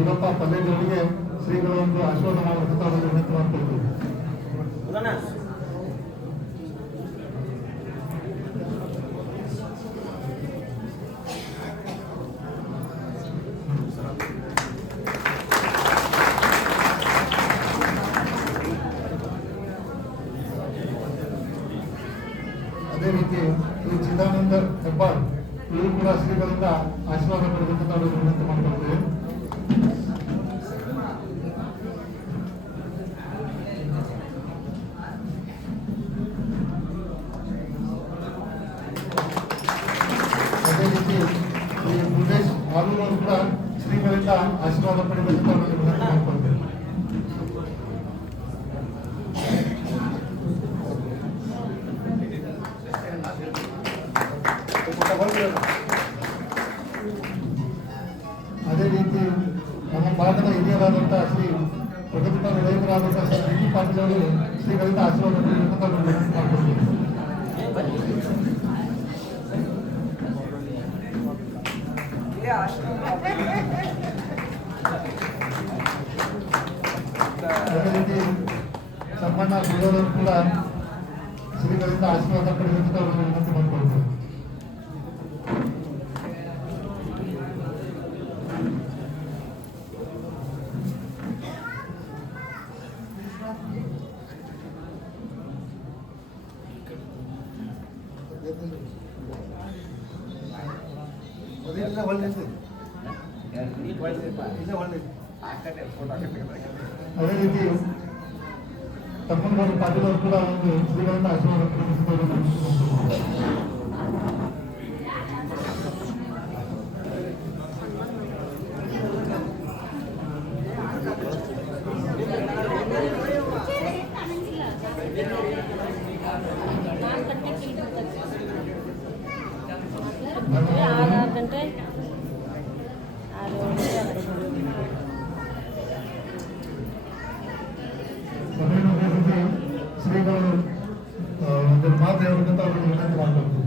ಗುರಪ್ಪ ಪಲ್ಲೇಜವರಿಗೆ ಶ್ರೀಗಳೊಂದು ಆಶೀರ್ವಾದ ಮಾಡಬೇಕಂತ ಅವರಿಗೆ ವಿನಂತಿ ಮಾಡ್ಕೊಳ್ತೀವಿ. ಅದೇ ರೀತಿ ಈ ಚಿದಾನಂದ ಹೆಬ್ಬಾಳ್ ಇವರು ಕೂಡ ಶ್ರೀಗಳಿಂದ ಆಶೀರ್ವಾದ ಪಡೆಬೇಕಂತ ಅವರಿಗೆ ವಿನಂತಿ ಮಾಡ್ಕೊಳ್ತೀವಿ. ಅದೇ ರೀತಿ ಈ ಮುರುಗೇಶ್ ಆಲೂರು ಕೂಡ ಶ್ರೀಗಳಿಂದ ಆಶೀರ್ವಾದ ಪಡೆಬೇಕಂತ ಅವರಿಗೆ ವಿನಂತಿ ಮಾಡ್ಕೊಳ್ತೀವಿ. ಅದೇ ರೀತಿ ನಮ್ಮ ಭಾಗದ ಹಿರಿಯರಾದಂತಹ ಶ್ರೀ ಪ್ರಗತಿಪರ ವಿನಾಯಕರಾದಂತಹ ಶ್ರೀ ಡಿ ಪಾಟೀಲ್ ಅವರು ಶ್ರೀಗಳಿಂದ ಆಶೀರ್ವಾದ ಪಡೆಯಬೇಕಂತ ನಾವು ವಿನಂತಿ ಮಾಡ್ಕೊಳ್ತೀವಿ. ಅದೇ ರೀತಿ ಸಮ್ಮಣ್ಣ ಗುರುವರು ಕೂಡ ಶ್ರೀಗಳಿಂದ ಆಶೀರ್ವಾದ ಪಡೆಯಬೇಕಂತ ಅವರಿಗೆ ವಿನಂತಿ ಮಾಡ್ಕೊಳ್ತೀವಿ. ಅದೇ ರೀತಿ ತಮ್ಮನಗೌಡ ಪಾಟೀಲ್ ಅವರು ಕೂಡ ಒಂದು ಶ್ರೀಗಳಿಂದ ಆಶೀರ್ವಾದ ಶ್ರೀಗಳು ಒಂದು ಮಾತು ಹೇಳ್ಬೇಕಂತ ಅವ್ರಿಗೆ ವಿನಂತಿ ಮಾಡ್ಕೊಳ್ತೀವಿ.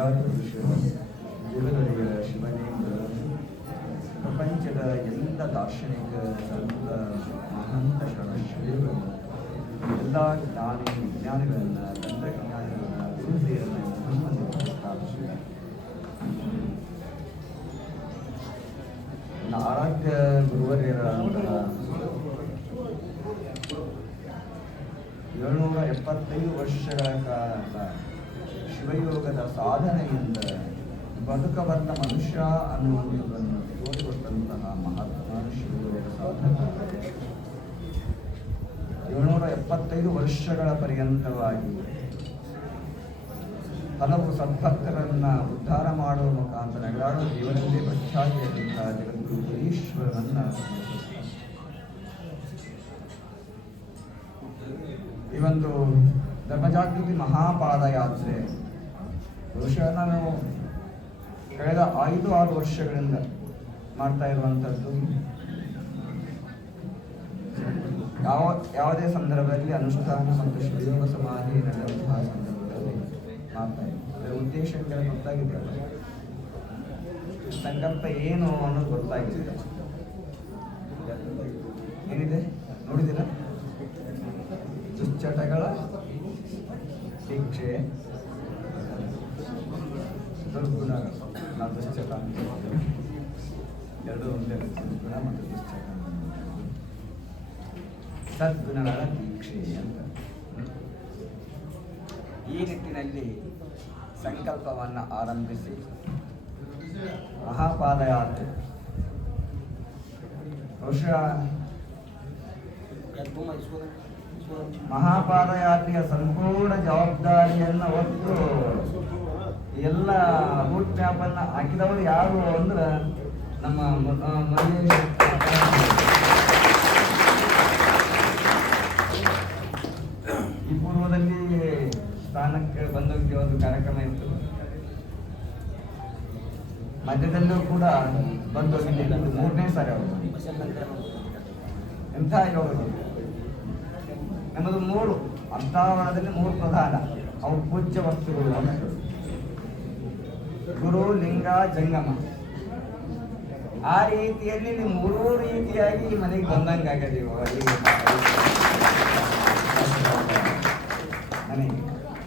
ಆಶೀರ್ವಾದ ಜಗದೊಡೆಯ ಶಿವನೇಂದ್ರ ಪ್ರಪಂಚದ ಎಲ್ಲ ದಾರ್ಶನಿಕ ಧರ್ಮದ ಮಹಂತ ಶ್ರೇಷ್ಠರು ಎಲ್ಲ ಜ್ಞಾನಿ ವಿಜ್ಞಾನಿಗಳನ್ನು ತಂತ್ರಜ್ಞಾನಿಗಳನ್ನು ಗುರುದೇವರನ್ನು ಸಂಬಂಧಿಸಿದ ಸ್ಥಾಪಿಸಿದ್ದಾರೆ. ಆರಾಧ್ಯ ಗುರುವರ್ಯರಾದಂತಹ 775 ವರ್ಷಗಳ ಕಾಲ ಶಿವಯೋಗದ ಸಾಧನೆಯಿಂದ ಬದುಕಬಲ್ಲ ಮನುಷ್ಯ ಅನ್ನುವಂಥದ್ದನ್ನು ತೋರಿಕೊಟ್ಟಂತಹ ಮಹಾತ್ಮ ಶಿವಯೋಗದ ಸಾಧಕ 775 ವರ್ಷಗಳ ಪರ್ಯಂತವಾಗಿ ಹಲವು ಸದ್ಭಕ್ತರನ್ನ ಉದ್ಧಾರ ಮಾಡುವ ಮುಖಾಂತರ ನಗರಾಡೋ ಜೀವನದಲ್ಲಿ ಪ್ರಖ್ಯಾತಿಯಾದಂತಹ ಜಗದ್ಗುರು ಈಶ್ವರನನ್ನ ಈ ಒಂದು ಧರ್ಮಜಾಗೃತಿ ಮಹಾಪಾದಯಾತ್ರೆ ಬಹುಶಃ ನಾನು ಕಳೆದ 5-6 ವರ್ಷಗಳಿಂದ ಮಾಡ್ತಾ ಇರುವಂಥದ್ದು. ಯಾವುದೇ ಸಂದರ್ಭದಲ್ಲಿ ಅನುಷ್ಠಾನ ಮತ್ತು ಶಿವಯೋಗ ಸಮಾಧಿ ನಡೆದಂತಹ ಸಂದರ್ಭದಲ್ಲಿ ಮಾಡ್ತಾ ಇದ್ದೀನಿ. ಅದರ ಉದ್ದೇಶ ಗೊತ್ತಾಗಿದೆ, ಸಂಕಲ್ಪ ಏನು ಅನ್ನೋದು ಗೊತ್ತಾಗಿದೆ. ಏನಿದೆ ನೋಡಿದ್ದೀರಾ? ದುಶ್ಚಟಗಳ ಶಿಕ್ಷೆ, ದುರ್ಗುಣಗಳು ನಾವು ದುಶ್ಚಟ ಎರಡೂ ಒಂದೇ ಸದ್ಗುಣ ಮತ್ತು ದುಶ್ಚಟ ಸದ್ಗುಣಗಳ ದೀಕ್ಷೆ ಅಂತ. ಈ ನಿಟ್ಟಿನಲ್ಲಿ ಸಂಕಲ್ಪವನ್ನು ಆರಂಭಿಸಿ ಮಹಾಪಾದಯಾತ್ರೆ ಬಹುಶಃ ಮಹಾಪಾದಯಾತ್ರೆಯ ಸಂಪೂರ್ಣ ಜವಾಬ್ದಾರಿಯನ್ನು ಹೊತ್ತು ಎಲ್ಲ ರೂಟ್ ಮ್ಯಾಪನ್ನು ಹಾಕಿದವರು ಯಾರು ಅಂದ್ರೆ ನಮ್ಮ ಈ ಪೂರ್ವದಲ್ಲಿ ಸ್ಥಾನಕ್ಕೆ ಬಂದೋಗಿ ಒಂದು ಕಾರ್ಯಕ್ರಮ ಇತ್ತು. ಮಧ್ಯದಲ್ಲೂ ಕೂಡ ಬಂದೋಗಿದ್ದಿಲ್ಲ, ಮೂರನೇ ಸಾರಿ ಅವರು. ಎಂಥ ಯೋಗಗಳು ನಮ್ಮದು ಮೂರು ಅರ್ಥಾವರಣದಲ್ಲಿ ಮೂರು ಪ್ರಧಾನ, ಅವು ಪೂಜ್ಯ ವಸ್ತುಗಳು ಅಂತ. ಗುರು, ಲಿಂಗ, ಜಂಗಮ. ಆ ರೀತಿಯಲ್ಲಿ ನೀವು ಮೂರೂ ರೀತಿಯಾಗಿ ಮನೆಗೆ ಬಂದಂಗಾಗದೆ ನನಗೆ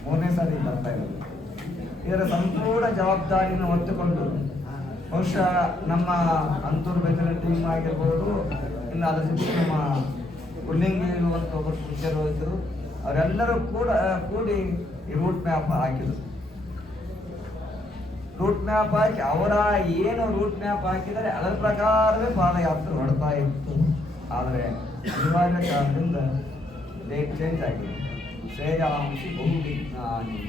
ಮೂರನೇ ಸಾರಿ ಬರ್ತಾ ಇರೋದು. ಇದರ ಸಂಪೂರ್ಣ ಜವಾಬ್ದಾರಿಯನ್ನು ಹೊತ್ತುಕೊಂಡು ಬಹುಶಃ ನಮ್ಮ ಅಂತೂರು ಬೆಂದರ ಟೀಮ್ ಆಗಿರ್ಬೋದು, ಇನ್ನು ಅದರ ಜೊತೆ ನಮ್ಮ ಉಲ್ಲಿಂಗಿ ಇರುವಂಥ ಒಬ್ಬರು ಪೂಜ್ಯರು ಇದ್ದರು, ಅವರೆಲ್ಲರೂ ಕೂಡ ಕೂಡಿ ಈ ರೂಟ್ ಮ್ಯಾಪ್ ಹಾಕಿದರು. ರೂಟ್ ಮ್ಯಾಪ್ ಹಾಕಿ ಅವರ ಏನು ರೂಟ್ ಮ್ಯಾಪ್ ಹಾಕಿದರೆ ಅದರ ಪ್ರಕಾರವೇ ಪಾದಯಾತ್ರೆ ಹೊಡ್ತಾ ಇತ್ತು. ಆದರೆ ಅನಿವಾರ್ಯ ಕಾರಣದಿಂದ ಡೇಟ್ ಚೇಂಜ್ ಆಗಿದೆ. ಶ್ರೇಯಾಂಸಿ ಬಹುವಿಜ್ಞಾನಿ.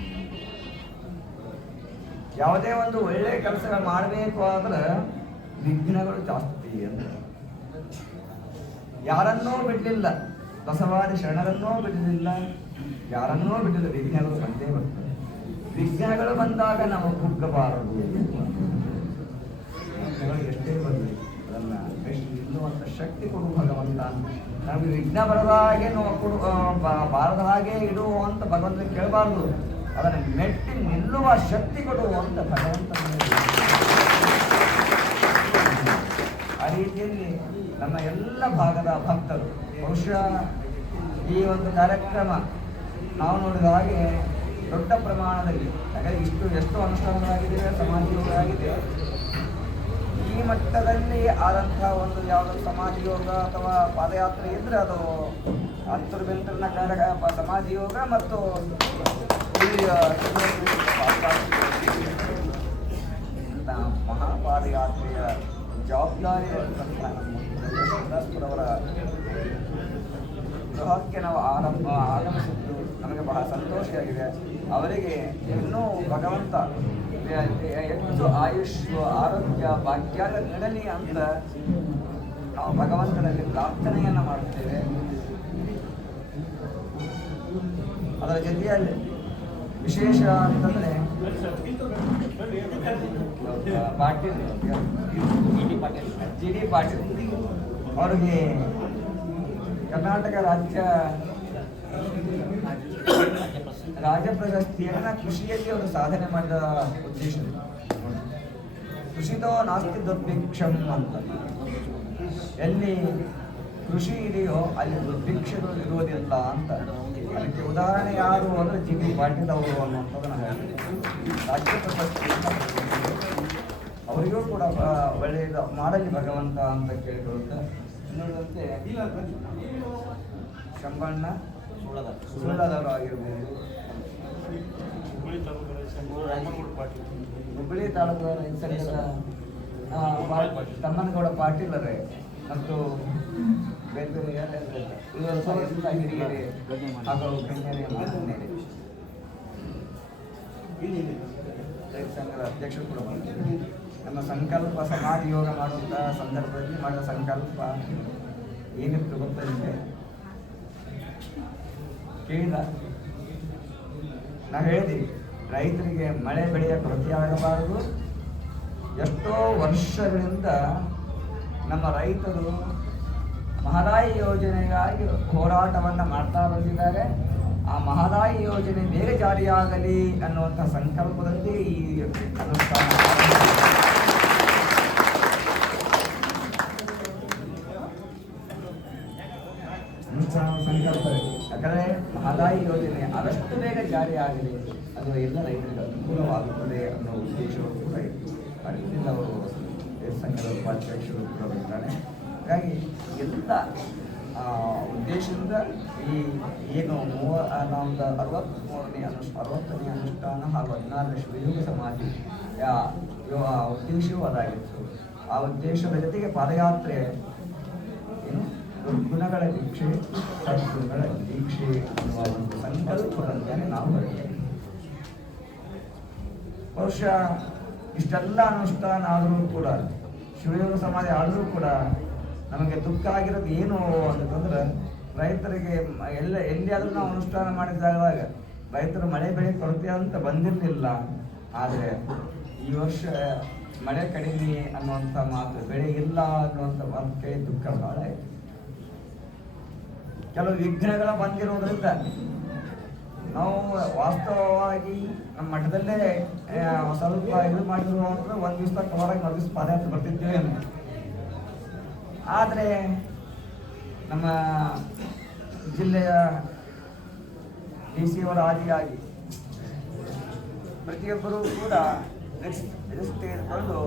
ಯಾವುದೇ ಒಂದು ಒಳ್ಳೆಯ ಕೆಲಸಗಳು ಮಾಡಬೇಕು ಆದ್ರೆ ವಿಘ್ನಗಳು ಜಾಸ್ತಿ ಅಂತ. ಯಾರನ್ನೂ ಬಿಡಲಿಲ್ಲ, ಬಸವಾದಿ ಶರಣರನ್ನೂ ಬಿಡಲಿಲ್ಲ, ಯಾರನ್ನೂ ಬಿಡಲಿಲ್ಲ. ವಿಘ್ನಗಳು ಬಂದೇ ಬರ್ತವೆ. ವಿಘ್ನಗಳು ಬಂದಾಗ ನಾವು ಕುಗ್ಗಬಾರದು. ವಿಘ್ನಗಳು ಎಷ್ಟೇ ಬರಲಿ ಅದನ್ನು ಇನ್ನುವಂಥ ಶಕ್ತಿ ಕೊಡು ಭಗವಂತ. ನಮಗೆ ವಿಘ್ನ ಬರದ ಹಾಗೆ ಬಾರದ ಹಾಗೆ ಇಡು ಅಂತ ಭಗವಂತ ಕೇಳಬಾರ್ದು, ಅದನ್ನು ಮೆಟ್ಟಿ ನಿಲ್ಲುವ ಶಕ್ತಿ ಕೊಡು ಅಂತ ಭಗವಂತ. ಆ ರೀತಿಯಲ್ಲಿ ನಮ್ಮ ಎಲ್ಲ ಭಾಗದ ಭಕ್ತರು ಬಹುಶಃ ಈ ಒಂದು ಕಾರ್ಯಕ್ರಮ ನಾವು ನೋಡಿದ ಹಾಗೆ ದೊಡ್ಡ ಪ್ರಮಾಣದಲ್ಲಿ, ಹಾಗಾಗಿ ಎಷ್ಟು ಅನುಷ್ಠಾನಗಳಾಗಿದ್ದೇವೆ, ಸಮಾಜ ಯೋಗ ಆಗಿದೆ. ಈ ಮಟ್ಟದಲ್ಲಿ ಆದಂತಹ ಒಂದು ಯಾವುದೋ ಸಮಾಜ ಯೋಗ ಅಥವಾ ಪಾದಯಾತ್ರೆ ಇದ್ರೆ ಅದು ಅಂತೂರು ಬೆಂತೂರಿನ ಸಮಾಜ ಯೋಗ ಮತ್ತು ಮಹಾಪಾದಯಾತ್ರೆಯ ಜವಾಬ್ದಾರಿ ಅವರ ಗೃಹಕ್ಕೆ ನಾವು ಆಗಮಿಸಿದ್ದು ನಮಗೆ ಬಹಳ ಸಂತೋಷವಾಗಿದೆ. ಅವರಿಗೆ ಇನ್ನೂ ಭಗವಂತ ಹೆಚ್ಚು ಆಯುಷ್, ಆರೋಗ್ಯ, ಭಾಗ್ಯ ನೀಡಲಿ ಅಂತ ನಾವು ಭಗವಂತನಲ್ಲಿ ಪ್ರಾರ್ಥನೆಯನ್ನು ಮಾಡುತ್ತೇವೆ. ಅದರ ಜೊತೆಯಲ್ಲಿ ವಿಶೇಷ ಅಂತಂದರೆ ಪಾಟೀಲ್ ಜಿ ಡಿ ಪಾಟೀಲ್ ಅವರಿಗೆ ಕರ್ನಾಟಕ ರಾಜ್ಯ ಪ್ರಶಸ್ತಿಯನ್ನು ಕೃಷಿಯಲ್ಲಿ ಅವರು ಸಾಧನೆ ಮಾಡಿದ ಉದ್ದೇಶ. ಕೃಷಿತೋ ನಾಸ್ತಿ ದುರ್ಭಿಕ್ಷಂ ಅಂತ. ಎಲ್ಲಿ ಕೃಷಿ ಇದೆಯೋ ಅಲ್ಲಿ ದುರ್ಭಿಕ್ಷಗಳು ಇರುವುದಿಲ್ಲ ಅಂತ. ಅದಕ್ಕೆ ಉದಾಹರಣೆ ಯಾರು ಅಂದರೆ ಜಿ ಡಿ ಪಾಟೀಲ್ ಅವರು ಅನ್ನುವಂಥದ್ದು ನಮಗೆ ರಾಜ್ಯ ಪ್ರಶಸ್ತಿಯಿಂದ ಅವರಿಗೂ ಕೂಡ ಒಳ್ಳೆಯದು ಮಾಡಲಿ ಭಗವಂತ ಅಂತ ಕೇಳಿಕೊಳ್ಳುತ್ತೆ. ನೋಡುವಂತೆ ಶಂಬಣ್ಣ ಸುಳ್ಳದವರು ಆಗಿರ್ಬೋದು, ಹುಬ್ಬಳ್ಳಿ ತಾಲೂಕು ರೈತ ತಮ್ಮನಗೌಡ ಪಾಟೀಲರೇ ಮತ್ತು ಬೇರೆ ಹಿರಿಯರೇ ಹಾಗೂ ಗಣ್ಯರೇ ಮಾತನಾಡಿ ರೈತ ಸಂಘದ ಅಧ್ಯಕ್ಷರು ಕೂಡ ಬಂದಿದ್ದಾರೆ. ನಮ್ಮ ಸಂಕಲ್ಪ ಸಮಾಜ ಯೋಗ ಮಾಡುವಂಥ ಸಂದರ್ಭದಲ್ಲಿ ಮಾಡಿದ ಸಂಕಲ್ಪ ಏನಿತ್ತು ಗೊತ್ತಿದೆ ಕೇಳಿದ. ನಾವು ಹೇಳಿದ್ದೀವಿ, ರೈತರಿಗೆ ಮಳೆ ಬೆಳೆಯ ಕೊರತೆಯಾಗಬಾರದು. ಎಷ್ಟೋ ವರ್ಷಗಳಿಂದ ನಮ್ಮ ರೈತರು ಮಹದಾಯಿ ಯೋಜನೆಗಾಗಿ ಹೋರಾಟವನ್ನು ಮಾಡ್ತಾ ಬಂದಿದ್ದಾರೆ. ಆ ಮಹದಾಯಿ ಯೋಜನೆ ಬೇಗ ಜಾರಿಯಾಗಲಿ ಅನ್ನುವಂಥ ಸಂಕಲ್ಪದಲ್ಲಿ ಈ ಅನುಷ್ಠಾನ ಸಂಕಲ್ಪ. ಯಾಕಂದರೆ ಮಹದಾಯಿ ಯೋಜನೆ ಆದಷ್ಟು ಬೇಗ ಜಾರಿಯಾಗಲಿ, ಅದು ಎಲ್ಲ ರೈತರಿಗೆ ಅನುಕೂಲವಾಗುತ್ತದೆ ಅನ್ನೋ ಉದ್ದೇಶವನ್ನು ಸಂಘದ ಉಪಾಧ್ಯಕ್ಷರು ಕೂಡ ಬರ್ತಾರೆ. ಹಾಗಾಗಿ ಎಲ್ಲ ಉದ್ದೇಶದಿಂದ ಈ ಏನು ನಮ್ಮದು 60ನೇ ಅನುಷ್ಠಾನ ಹಾಗೂ 16ನೇ ಶಿವಯೋಗ ಸಮಾಧಿ ಉದ್ದೇಶವೂ ಅದಾಗಿತ್ತು. ಆ ಉದ್ದೇಶದ ಜೊತೆಗೆ ಪಾದಯಾತ್ರೆ ಏನು ಗುಣಗಳ ದೀಕ್ಷೆ, ಸದ್ಗುಣಗಳ ದೀಕ್ಷೆ ಅನ್ನುವ ಒಂದು ಸಂಕಲ್ಪದಂತೆ ನಾವು ಹೊರಟಿದ್ದೇವೆ. ಬಹುಶಃ ಇಷ್ಟೆಲ್ಲ ಅನುಷ್ಠಾನ ಆದರೂ ಕೂಡ, ಶಿವಯೋಗ ಸಮಾಧಿ ಆದರೂ ಕೂಡ ನಮಗೆ ದುಃಖ ಆಗಿರೋದು ಏನು ಅಂತಂದ್ರೆ, ರೈತರಿಗೆ ಎಲ್ಲಿಯಾದರೂ ನಾವು ಅನುಷ್ಠಾನ ಮಾಡಿದಾಗ ರೈತರು ಮಳೆ ಬೆಳೆ ಕೊರತೆ ಅಂತ ಬಂದಿರಲಿಲ್ಲ. ಆದರೆ ಈ ವರ್ಷ ಮಳೆ ಕಡಿಮೆ ಅನ್ನುವಂಥ ಮಾತು, ಬೆಳೆ ಇಲ್ಲ ಅನ್ನುವಂಥ ಮಾತು ಕೇಳಿ ದುಃಖ ಬಹಳ ಆಯಿತು. ಕೆಲವು ವಿಘ್ನಗಳು ಬಂದಿರೋದ್ರಿಂದ ನಾವು ವಾಸ್ತವವಾಗಿ ನಮ್ಮ ಮಠದಲ್ಲೇ ಸ್ವಲ್ಪ ಇದು ಮಾಡಿದ್ರು ಅಂದ್ರೆ ಒಂದು ದಿವಸ ಕವರಾಗಿ ಒಂದು ದಿವಸ ಪಾದಯಾತ್ರೆ ಬರ್ತಿದ್ದೇವೆ ಅಂತ. ಆದರೆ ನಮ್ಮ ಜಿಲ್ಲೆಯ DC ಅವರ ಆದಿಯಾಗಿ ಪ್ರತಿಯೊಬ್ಬರೂ ಕೂಡ ರಿಸ್ಕ್ ತೆಗೆದುಕೊಂಡು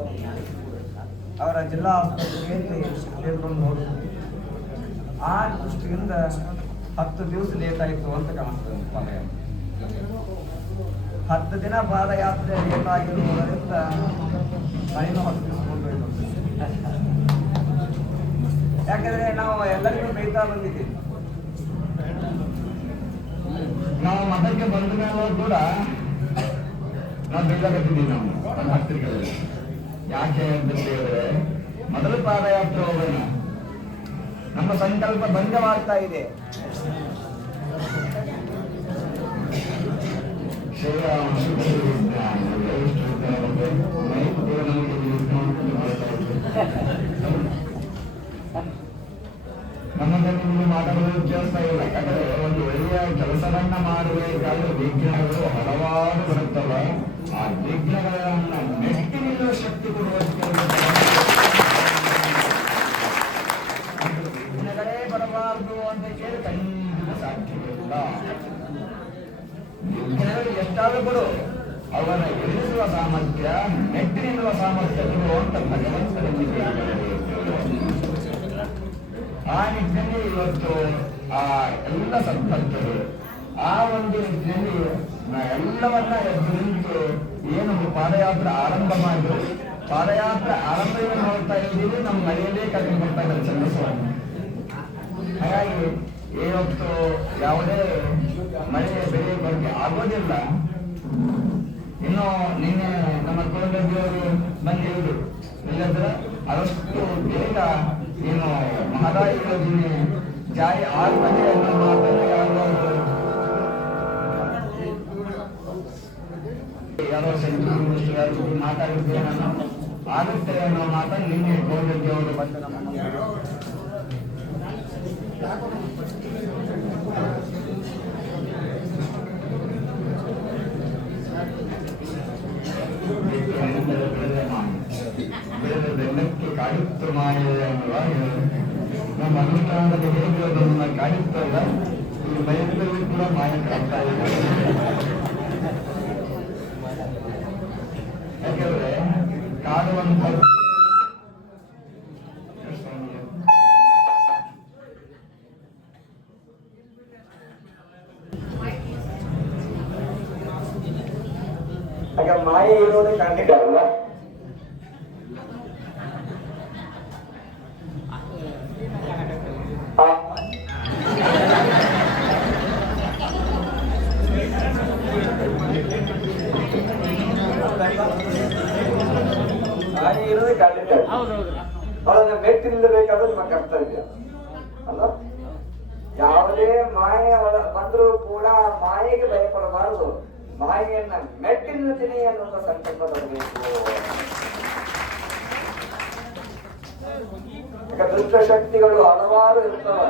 ಅವರ ಜಿಲ್ಲಾ ಆಸ್ಪತ್ರೆಯಲ್ಲಿ ತೆಗೆದುಕೊಂಡು ಹೋಗುವುದು. ಆ ದೃಷ್ಟಿಯಿಂದ 10 ದಿವಸ ಲೇಟ್ ಆಯಿತು ಅಂತ ಕಾಣಿಸ್ತದೆ. ಪಾದಯಾತ್ರೆ 10 ದಿನ ಪಾದಯಾತ್ರೆ ಲೇಟ್ ಆಗಿರುವುದರಿಂದ ಮನೆಯೂ 10 ದಿವಸ ಕೊಂಡೊಯ್ತು. ಯಾಕಂದ್ರೆ ನಾವು ಎಲ್ಲರಿಗೂ ಬೈತಾ ಬಂದಿದ್ದೀವಿ. ನಾವು ಮಠಕ್ಕೆ ಬಂದ ಮೇಲೆ ಕೂಡ ನಾವು ಬೇಕಾಗತ್ತಿದ್ದೀವಿ. ನಾವು ಹತ್ತಿರಗಳಲ್ಲಿ ಯಾಕೆ ಅಂತ ಹೇಳಿದ್ರೆ, ಮೊದಲು ಪಾದಯಾತ್ರೆ ಹೋಗೋಣ, ನಮ್ಮ ಸಂಕಲ್ಪ ಭಂಗವಾಗ್ತಾ ಇದೆ. ನಮ್ಮಲ್ಲಿ ಮಾತಾಡೋದು ಕೇಳಿಸ್ತಾ ಇಲ್ಲ. ಯಾಕಂದ್ರೆ ಒಂದು ಒಳ್ಳೆಯ ಕೆಲಸವನ್ನ ಮಾಡಬೇಕಾದ್ರೆ ವಿಘ್ನಗಳು ಹಲವಾರು ಬರುತ್ತಲ್ಲ, ಆ ವಿಘ್ನಗಳನ್ನ ಮೆಟ್ಟಿ ನಿಲ್ಲುವ ಶಕ್ತಿ ಕೊಡುವಷ್ಟು ವಿಘ್ನಗಳೇ ಬರಬಾರದು ಅಂತ ಕೇಳಿ ಖಂಡಿತ ಸಾಧ್ಯವಿಲ್ಲ. ವಿಘ್ನಗಳು ಎಷ್ಟಾದರೂ ಕೊಡು, ಅವರ ಎದುರಿಸುವ ಸಾಮರ್ಥ್ಯ, ಮೆಟ್ಟಿ ನಿಲ್ಲುವ ಸಾಮರ್ಥ್ಯ ಅಂತ ಭಗವಂತನಲ್ಲಿ ಆ ನಿಟ್ಟಿನಲ್ಲಿ ಇವತ್ತು ಆ ಎಲ್ಲ ಸಂಪತ್ತರು ಆ ಒಂದು ನಿಟ್ಟಿನಲ್ಲಿ ಎಲ್ಲವನ್ನ ಎದ್ದು ನಿಂತು ಏನು ಪಾದಯಾತ್ರೆ ಆರಂಭ ಮಾಡಿದ್ರು, ಪಾದಯಾತ್ರೆ ಆರಂಭವನ್ನು ನೋಡ್ತಾ ಇದ್ದೀವಿ. ನಮ್ಮ ಮನೆಯಲ್ಲೇ ಕರ್ಕೊಂಡು ಬರ್ತಾ ಇದ್ದಾರೆ ಚಂದ್ರಸ್ವಾಮಿ. ಹಾಗಾಗಿ ಇವತ್ತು ಯಾವುದೇ ಮಳೆ ಬೆಳೆ ಬಗ್ಗೆ ಆಗೋದಿಲ್ಲ. ಇನ್ನು ನಿನ್ನೆ ನಮ್ಮ ಕೋಲರೆಡ್ಡಿಯವರು ಬಂದಿರುವುದು ಇಲ್ಲದ್ರೆ ಆದಷ್ಟು ಬೇಗ ಏನು ಮಹದಾಯಿ ಯೋಜನೆ ಜಾರಿ ಆಗ್ತದೆ ಅನ್ನೋ ಮಾತನ್ನು ಯಾರೋ ಸೆಂಟ್ರಲ್ ಮಿನಿಸ್ಟರ್ ಮಾತಾಡಿದ್ದೇನೆ, ನಾನು ಆಗುತ್ತೆ ಅನ್ನೋ ಮಾತನ್ನು ನಿನ್ನೆ ಕೋಲರೆಡ್ಡಿ ಅವರು ಬಂದು ನಮ್ಮ ಬೆಳಕ್ಕೆ ಕಾಯುತ್ತ ಮಾಯೆ ಅನ್ನುವಾಗ ನಮ್ಮ ಅನುಷ್ಠಾನದ ಹೇಗಿರೋದನ್ನ ಕಾಯುತ್ತಲ್ಲ, ಈ ಭಯದಲ್ಲಿ ಕೂಡ ಮಾಯ ಕಾಡ್ತಾ ಇದೆ. ಯಾಕೆಂದ್ರೆ ಕಾಡುವಂತ ಆಗ ಮಾಯೆ ಇರೋದೇ ಖಂಡಿತ ಅಲ್ಲ. ಮಾಯೆ ಇರೋದೇ ಖಂಡಿತ. ಅವಳನ್ನ ಮೆಟ್ಟಿ ನಿಲ್ಲಬೇಕಾದ್ರೆ ನಮ್ಮ ಕರ್ತವ್ಯ ಅಲ್ಲ. ಯಾವುದೇ ಮಾಯೆ ಬಂದರೂ ಕೂಡ ಮಾಯೆಗೆ ಭಯಪಡಬಾರದು, ಮಾಯೆಯನ್ನ ಮೆಟ್ಟಿ ನಿಲ್ತೀನಿ ಅನ್ನುವಂಥ ಸಂಕಲ್ಪ ಬರಬೇಕು. ಈಗ ದುಷ್ಟಶಕ್ತಿಗಳು ಹಲವಾರು ಇರ್ತವೆ.